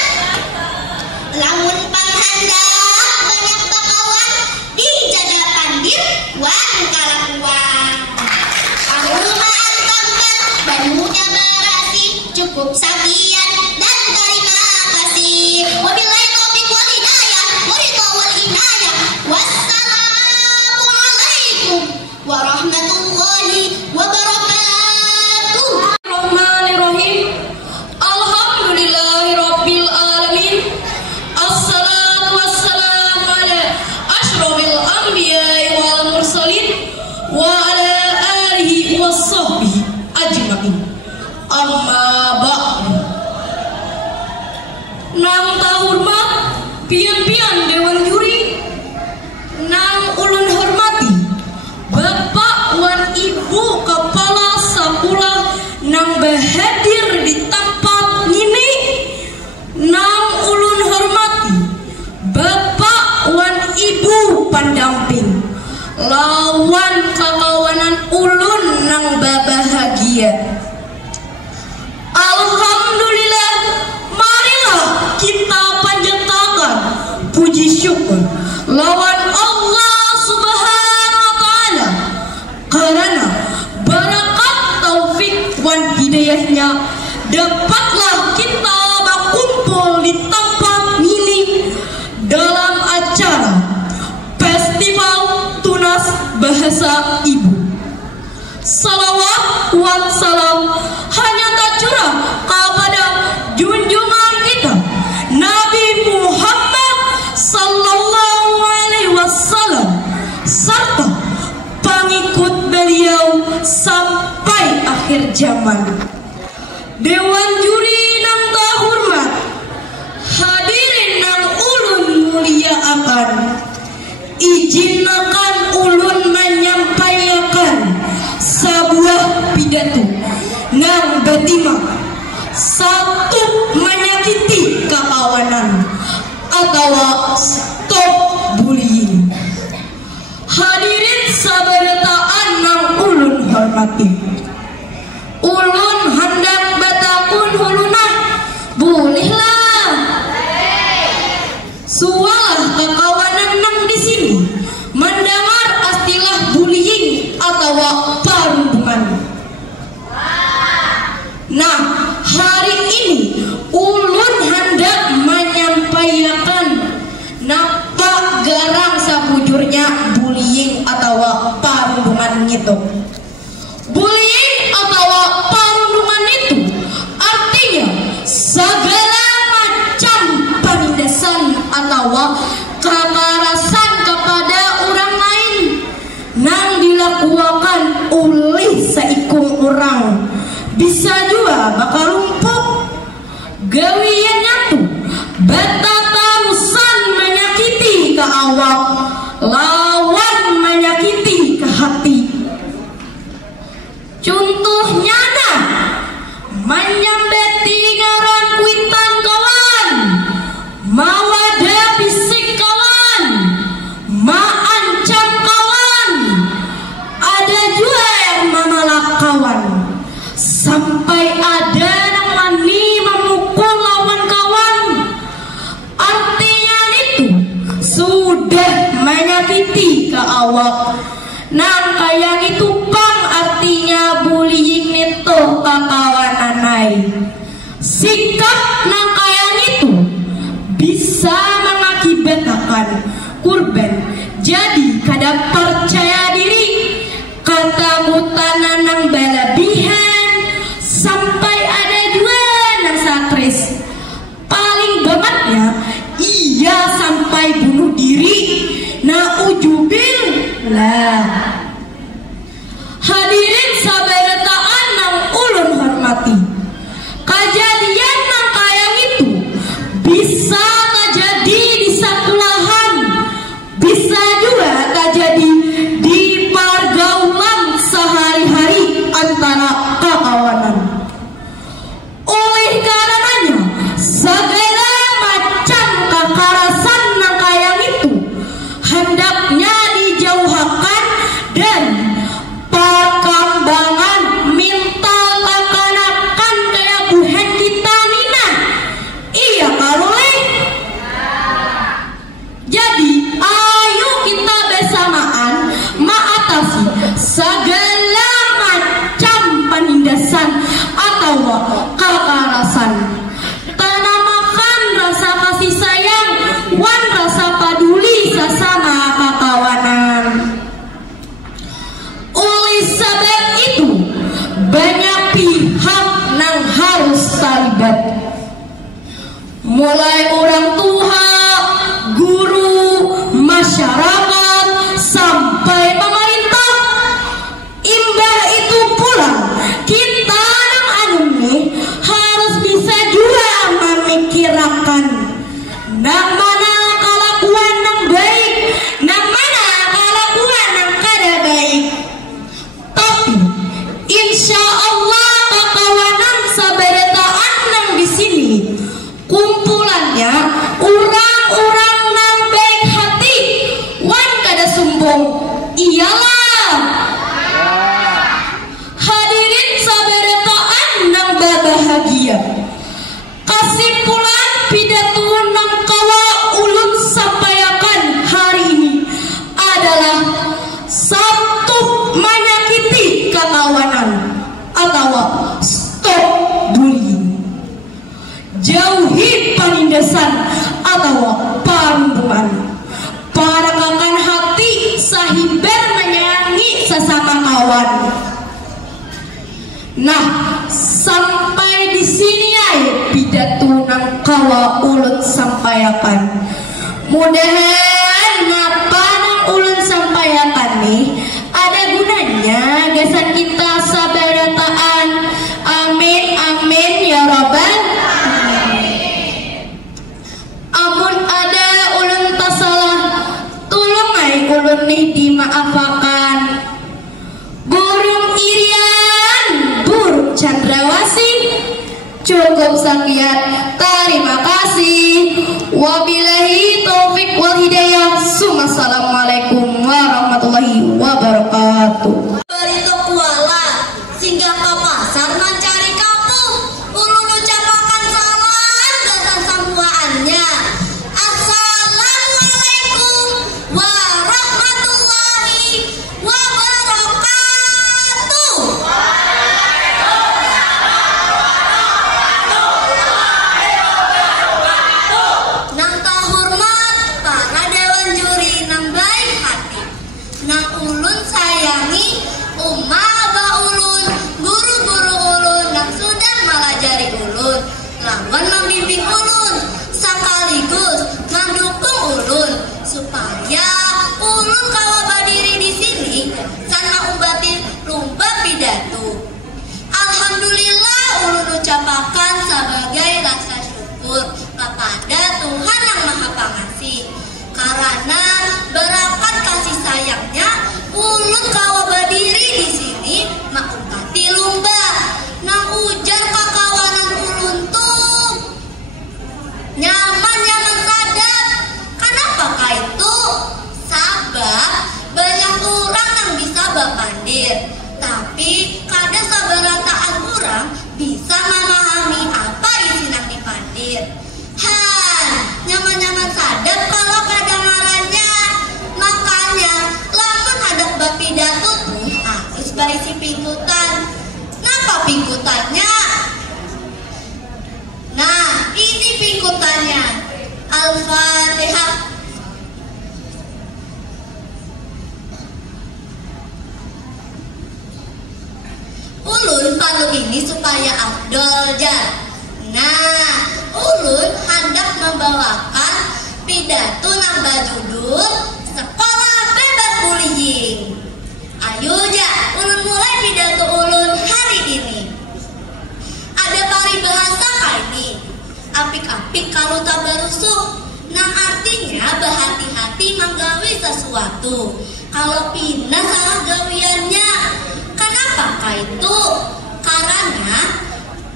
lamun panghandap banyak bakawan dijaga pandir wan kalakuan. Perumahan tanggal banunya berarti cukup sekian dan terima kasih. Wabillahi taufiq wal hidayah, wal inayah. Wassalamualaikum warahmatullahi wabarakatuh. Bismillahirrahmanirrahim. Alhamdulillahirabbil alamin. Assalatu wassalamu ala asyrofil anbiya'i wal mursalin wa ala alihi washabbihi ajmain. Amma ba'du. Nang tahurmat pian-pian dewan juri, nang ulun hormati Bapak wan Ibu kepala sekolah nang berhadir di tempat ini, nang ulun hormati Bapak wan Ibu pendamping lawan kekawanan ulun nang bahagia. Alhamdulillah, marilah kita panjatkan puji syukur lawan Allah Subhanahu wa taala karena barakat taufik wan hidayahnya dapatlah kita berkumpul di tempat ini dalam acara Festival Tunas Bahasa Ibu. Salawat wa salam hanya tercurah kepada junjungan kita Nabi Muhammad sallallahu alaihi wasallam serta pengikut beliau sampai akhir zaman. Dewan juri nang terhormat, hadirin nang ulun mulia akan izinkan ulun menyampaikan sebuah pidato nang betima satu menyakiti kekawanan atau stop bullying. Hadirin sabarataan nang ulun hormati, ulun hendak batakun hulunah bolehlah sualah kekawanan nang di sini mendengar istilah bullying atau perundungan. Nah, hari ini ulun hendak menyampaikan nampak garang sabujurnya bullying atau perundungan itu. Bullying atau perundungan itu artinya segala macam penindasan atau kekerasan kepada orang lain yang dilakukan oleh seikung orang, bisa juga bakal lumpuh gawiannya tuh batatarusan menyakiti ke awak hiti ka awak. Nang kayang itu pang artinya bullying nito kakawananay. Sikap nang kayang itu bisa mengakibatkan kurban jadi kada percaya diri, katakutan nang berlebihan, sampai ada juga nang stres. Paling bangetnya ia sampai bunuh diri. Naujubil lah. Hadirin sabarataan nang ulun hormati, kejadian nang kayang itu bisa terjadi di sekolahan, bisa juga terjadi di pergaulan sehari-hari antara kawanan. Oleh karenanya segala macam kekerasan nang kayang itu hendaknya dijauhkan dan perkembangan mental kekanakan kayak buhan kita nina. Iya karoleh. Jadi ayo kita bersamaan mengatasi segala macam penindasan atau kekerasan. Tanamakan rasa kasih sayang, wan rasa peduli sesama kakawanan. Oleh sebab itu banyak pihak yang harus terlibat, mulai orang tua, guru, masyarakat, sampai pemerintah. Imbah itu pula kita yang anune harus bisa juga memikirkan nang mana kelakuan yang baik, nang mana kelakuan yang kada baik. Tapi insya Allah kekawanan sabarataan nang di sini kumpulannya orang-orang nang baik hati, wan kada sombong. Iyalah. Hadirin sabarataan nang berbahagia, kesimpulan pidato nang kawa ulun sampaikan hari ini adalah satu, menyakiti kekawanan atau stop bullying, jauhi penindasan atau perundungan, parakakan hati sahiber menyayangi sesama kawan. Nah, sampai di sini aja pidato nang kawa ulun sampaikan. Mudahan napa nang ulun sampaikan nih ada gunanya gesan kita sabarataan. Amin amin ya robbal alamin. Amun ada ulun tak salah, tolong ay ulun nih dimaafakan. Burung irian, burung cendrawasih. Cukup sekian, terima kasih. Wabillahi taufik wal hidayah. Assalamualaikum warahmatullahi wabarakatuh. Barito kuala singgah ke pasar mencari kapung. Ulun ucapakan salam dan sambuannya. Assalamualaikum warahmatullahi wabarakatuh. Nang tahormat para dewan juri nang baik hati, nang ulun sayangi umma abah ulun, guru-guru ulun nang sudah malajari ulun, lawan membimbing ulun, sekaligus mendukung ulun supaya ulun kawa berdiri di sini sana ubatin lomba pidato. Alhamdulillah ulun ucapakan sebagai rasa syukur kepada Tuhan yang Maha Pengasih, karena berkat kasih sayangnya ulun kawa berdiri di sini mengupati lomba. Nang ujar kakawanan ulun tuh nyaman sadap. Kenapa kah itu? Sabab banyak orang yang bisa berpandir, tapi kada sabarataan orang bisa memahami apa isi nang dipandir. Nyaman-nyaman sadap kalau kedengarannya. Makanya Al-Fatihah. Ulun perlu ini supaya afdol jar. Nah, ulun hendak membawakan pidato nambah judul Sekolah Bebas Bullying. Ayo ja, ulun mulai pidato ulun hari ini. Ada paribahasa kayak ini. Apik-apik kalau tak berusuk. Nah artinya berhati-hati menggawi sesuatu. Kalau pindah salah gawiannya. Kenapa itu? Karena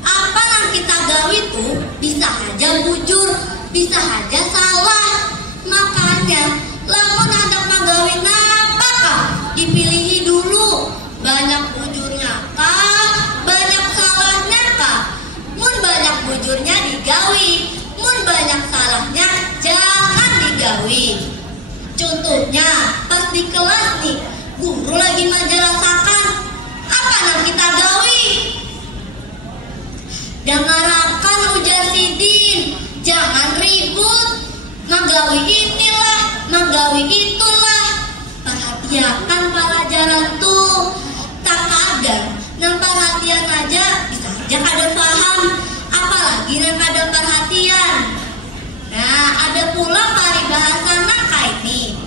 apa yang kita gawi itu bisa aja bujur, bisa aja salah. Makanya lamun hendak menggawi apakah dipilihi dulu. Banyak bujurnya kah? Banyak salahnya kah? Mun banyak bujurnya digawi, mun banyak salahnya jangan digawi. Contohnya pas di kelas nih, guru lagi menjelaskan apa yang kita gawi. Dengarkan ujar sidin, jangan ribut, menggawi inilah, menggawi itulah. Perhatikan pelajaran tuh, tak kadang nang perhatian aja bisa aja ada paham, apalagi nang ada perhatian. Nah ada pula paribahasa nang kayak ini.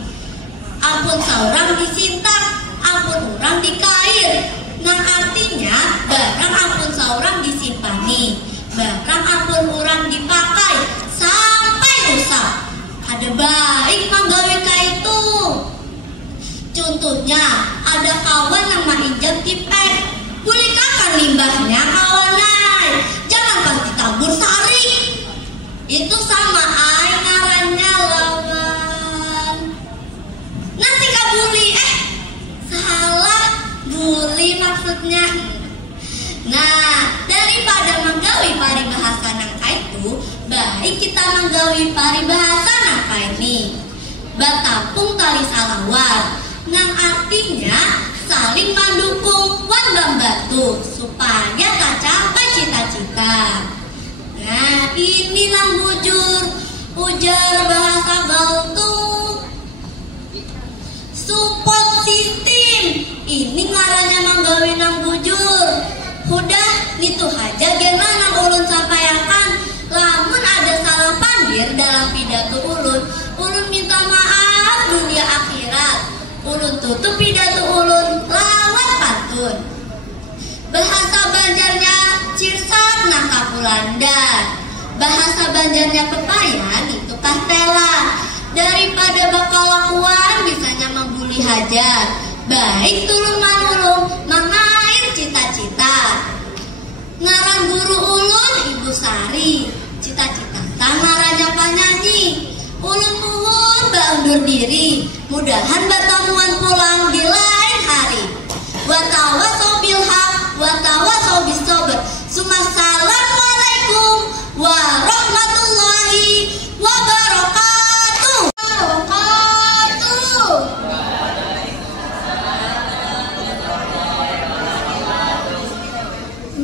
Ampun seorang disintak, ampun orang dikair. Nah artinya barang ampun seorang disimpani, barang ampun orang dipakai sampai rusak. Ada baik menggawi kayak itu. Contohnya ada kawan yang mainjam tipek, boleh kapan limbahnya kawan lain, jangan pas ditabur sari. Itu sama ay ngarannya lawan. Nanti kabuli salah bully maksudnya. Nah daripada menggawi paribahasa nangka itu, baik kita menggawi paribahasa nangka ini. Batapung tali salawat, nang artinya saling mendukung wan membantu supaya tercapai cita-cita. Nah ini nang bujur ujar bahasa gaul tuh support system. Ini ngarannya menggawi nang bujur. Udah itu aja gimana ulun sampaikan. Lamun ada salah pandir dalam pidato ulun minta maaf dunia akhirat. Ulun tutup pidato ulun lawan pantun. Bahasa Banjarnya cirsat nang kapulandan. Bahasa Banjarnya pepayan itu kastela. Daripada bakal lakuan bisanya membuli hajar. Baik tulung manulung mengair cita-cita. Ngaran guru ulun Ibu Sari. Cita-cita ngarannya penyanyi. Ulun muhun undur diri. Mudahan bertemuan pulang di lain hari. Watawasau bil haq, watawasau bis sabr. Assalamualaikum warahmatullahi wabarakatuh.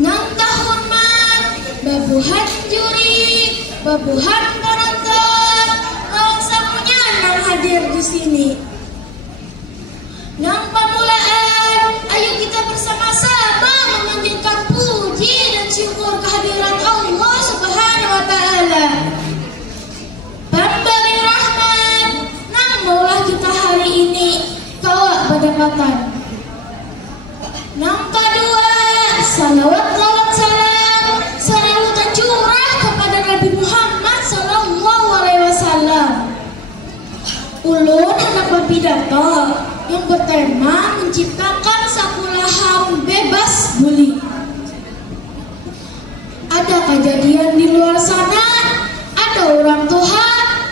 Nang tahormat, babuhan juri, babuhan penonton, kalau semuanya nang hadir di sini. Nang pamulaan, ayo kita bersama-sama memanjatkan puji dan syukur kehadiran Allah Subhanahu wa Ta'ala. Pemberi rahmat, nang maulah kita hari ini kawak berdekatan. Nang kedua, salawat lawat salam selalu tercurah kepada Nabi Muhammad Sallallahu Alaihi Wasallam. Ulun hendak berpidato yang bertema menciptakan sekolahan bebas bully. Ada kejadian di luar sana, ada orang tua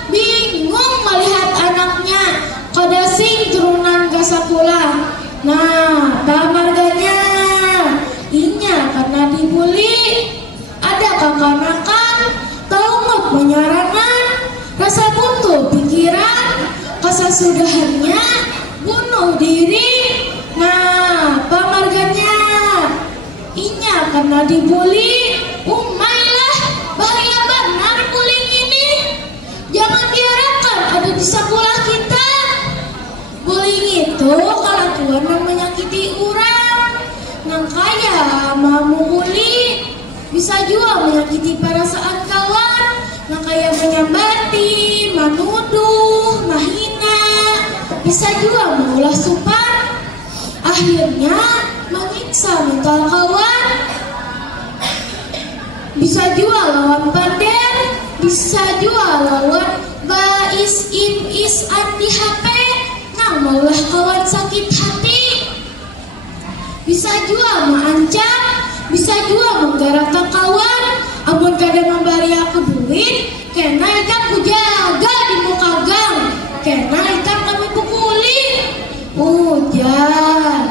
bingung melihat anaknya kada sing turunan ke sekolah. Nah, marganya inya karena dibully. Ada kekanakan, taungut menyarangan, rasa buntu pikiran, kesesudahannya bunuh diri. Nah, pamargannya inya karena dibully. Umailah bahaya benar bullying ini. Jangan itu kelakuan yang menyakiti orang, nang kaya mamuli, bisa juga menyakiti perasaan kawan, nang kaya menyambati, menuduh, mahina, bisa juga mengulah supan, akhirnya menyiksa mental kawan, bisa juga lawan paden, bisa juga lawan bais is anti HP, nang maulah kawan sakit hati, bisa juga mengancam, bisa juga menggerakkan kawan, amun kada memberi aku duit, kena ikan ku jaga di muka gang, kena ikan kami pukuli, hujan.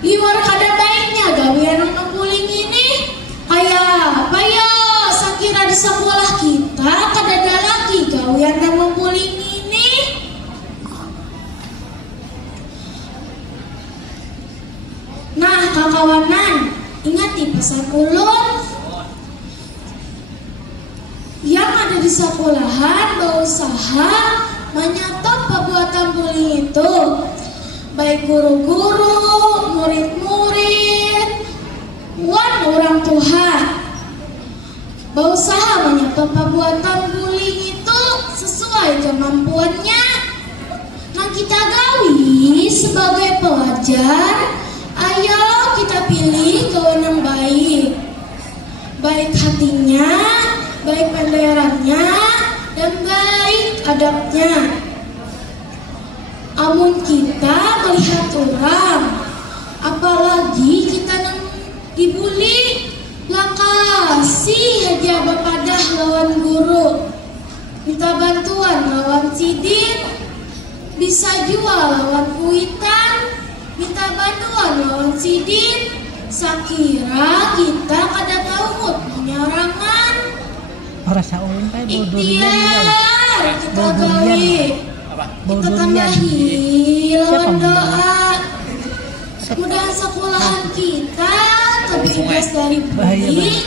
Liwar kada baiknya gawian yang mempuling ini, kayak apa ya? Sakira di sekolah kita kada ada lagi gawian yang mempuling ini. Nah, kakawanan, ingati pesan ulun yang ada di sekolahan berusaha menyetop perbuatan bullying itu, baik guru-guru, murid-murid, wan orang tua berusaha menyetop perbuatan bullying itu sesuai kemampuannya. Nah, kita gawi sebagai pelajar, ayo kita pilih kawan yang baik, baik hatinya, baik pendengarannya, dan baik adabnya. Amun kita melihat orang, apalagi kita nang dibully, lakasi hadiah bapadah lawan guru, minta bantuan lawan sidin, bisa juga lawan kuitan, minta bantuan lawan sidin. Sakira kita kada tahu penyerangan. Rasa ulun teh ikhtiar kita gawi, kita tambahi lawan doa, mudah sekolahan kita terbebas dari bullying.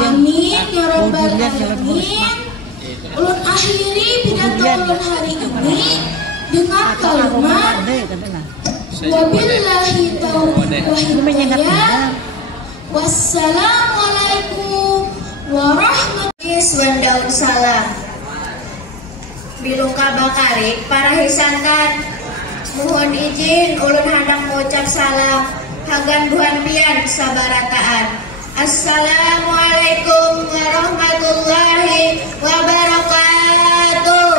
Amin ya rabbal alamin. Ulun akhiri pidato ulun hari ini dengan kalimat wabillahi taufiq wal hidayah. Wassalamualaikum warahmatullahi wabarakatuh. Salam. Biluka bakarik para hisantan, mohon izin ulun hendak mengucap salam hagan duhan pian sabarataan. Assalamualaikum warahmatullahi wabarakatuh.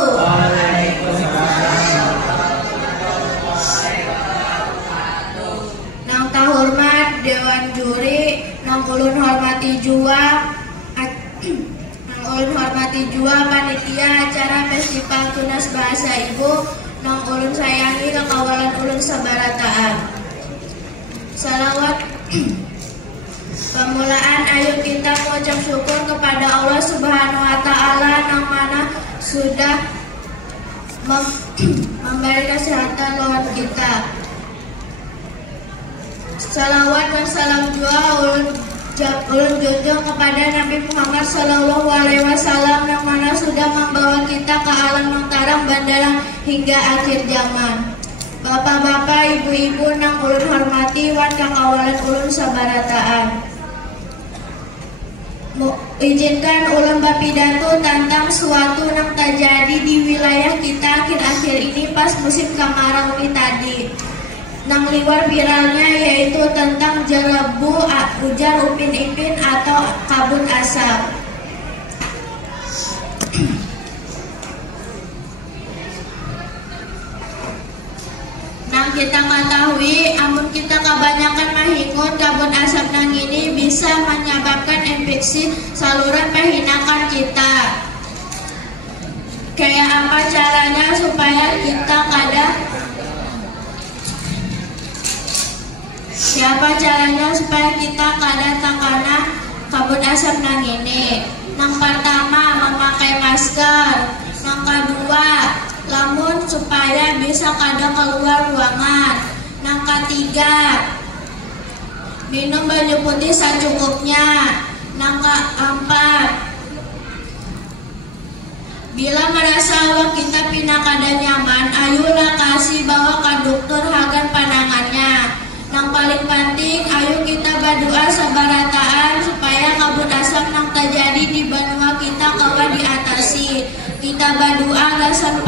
Nang tahormat dewan juri, nang ulun hormati jua, ulun hormati jua panitia acara festival tunas bahasa ibu, nang ulun sayangi kekawalan ulun sabarataan. Salawat pemulaan ayo kita mengucap syukur kepada Allah Subhanahu wa taala nang mana sudah memberi kesehatan lawan kita. Salawat dan salam jua ulun junjung kepada Nabi Muhammad Sallallahu Alaihi Wasallam yang mana sudah membawa kita ke alam mengkarang bandalang hingga akhir zaman. Bapak-bapak, ibu-ibu nang ulun hormati wan kakawalan ulun sabarataan. Izinkan ulun berpidato tentang suatu yang terjadi di wilayah kita akhir-akhir ini pas musim kemarau ini tadi. Nang liwar viralnya yaitu tentang jerebu, hujan upin-ipin atau kabut asap. Nang kita ketahui, amun kita kebanyakan mahingun kabut asap nang ini bisa menyebabkan infeksi saluran perhinakan kita. Kayak apa caranya supaya kita kada terkena kabut asap nang ini? Nang pertama memakai masker, nang kedua lamun supaya bisa kada keluar ruangan, nang ketiga minum banyu putih secukupnya, nang keempat bila merasa awak kita pina kada nyaman, ayolah kasih bawa badua sabarataan supaya kabut asap nang terjadi di benua kita kawan diatasi. Kita badua gasan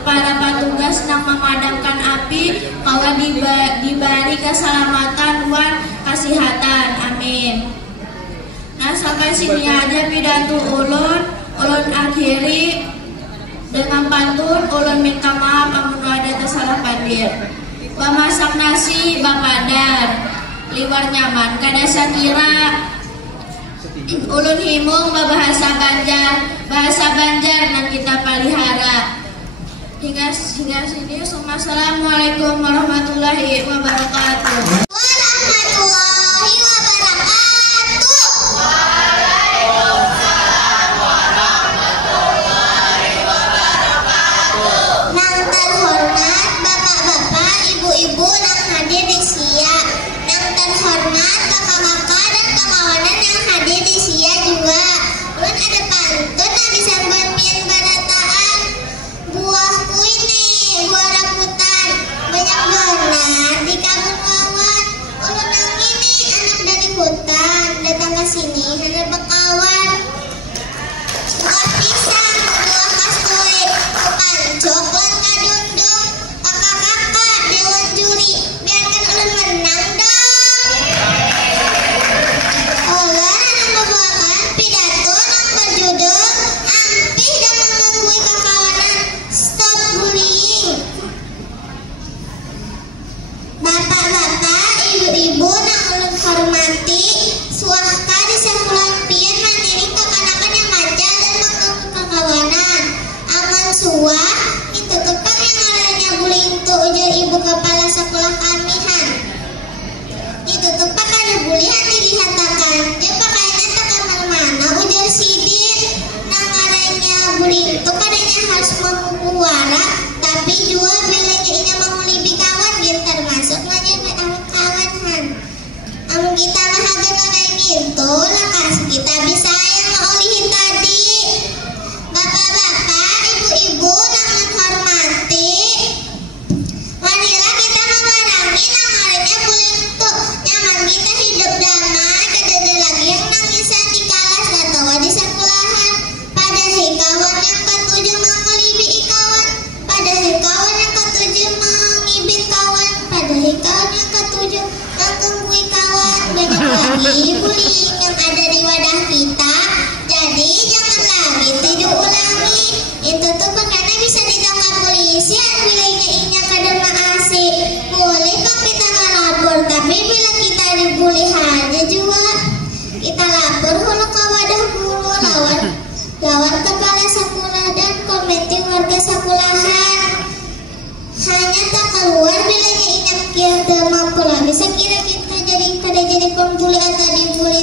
para petugas nang memadamkan api kawan diberi keselamatan wan kesehatan. Amin. Nah, sampai sini aja pidato ulun akhiri dengan pantun. Ulun minta maaf amun ada salah pandir. Memasak nasi bapadar liwar nyaman kada sakira. Ulun himung bahasa Banjar nang kita palihara. Hingga sini. Assalamualaikum warahmatullahi wabarakatuh. Warahmatullahi wabarakatuh. Nang terhormat bapak-bapak, ibu-ibu nang hadir di sia. Nang terhormat kakak-kakak dan kakawanan yang hadir di sia juga. Ulun ada pantun di samban pian barataan. Buahku ini buah rambutan, banyak benar di kebun wawan. Ulun nang ini anak dari hutan, datang ke sini hanya berkawan. Buah pisang, buah kasturi, kepancok lan kadundung. Kakak-kakak dewan juri, biarkan ulun menang dong. Ulun akan membawakan pidato nang berjudul Ampih dan Mengganggu Kakawanan, Stop Bullying. Bapak-bapak, ibu-ibu nang ulun hormati, suaka di sekolah pian mandiri kekanakan yang maja dan mengganggu kakawanan. Aman suah, itu tepat yang ngarannya bullying tu ujar ibu kepala sekolah kami han. Itu tepat kada bulihan dilihatkan, dia pakaiannya tak kemana-mana ujar sidin. Nang ngarannya bullying tu kadanya harus mengukuwara, tapi jua bilanya inya mengulibi kawan dia termasuk menyebut awak kawan han. Amun kita mahagan nganai minto, lakas kita bisa yang ngolihin tadi. Bapak-bapak, ibu-ibu nang menghormati, marilah kita memerangi nang ngarannya bullying tu. Nyaman kita hidup damai, kadada lagi yang nangisan di kelas atau di sekolahan. Padahal kawan yang ketujuh mengulibi kawan, padahal kawan yang ketujuh mengibit kawan, padahal kawan yang ketujuh mengganggu kawan. Banyak lagi bullying yang ada di wadah kita. Jadi jangan lagi tidak ulangi. Itu tuh makanya bisa ditangkap polisi bilanya inya kada maasi. Boleh kok kita ngelapor, tapi bila kita dibully aja juga kita lapor kalau ke wadah guru lawan kepala sekolah dan komite warga sekolahan. Hanya tak keluar bilanya inya kita mampu lah. Bisa kira kita jadi kada jadi pembuli atau dibully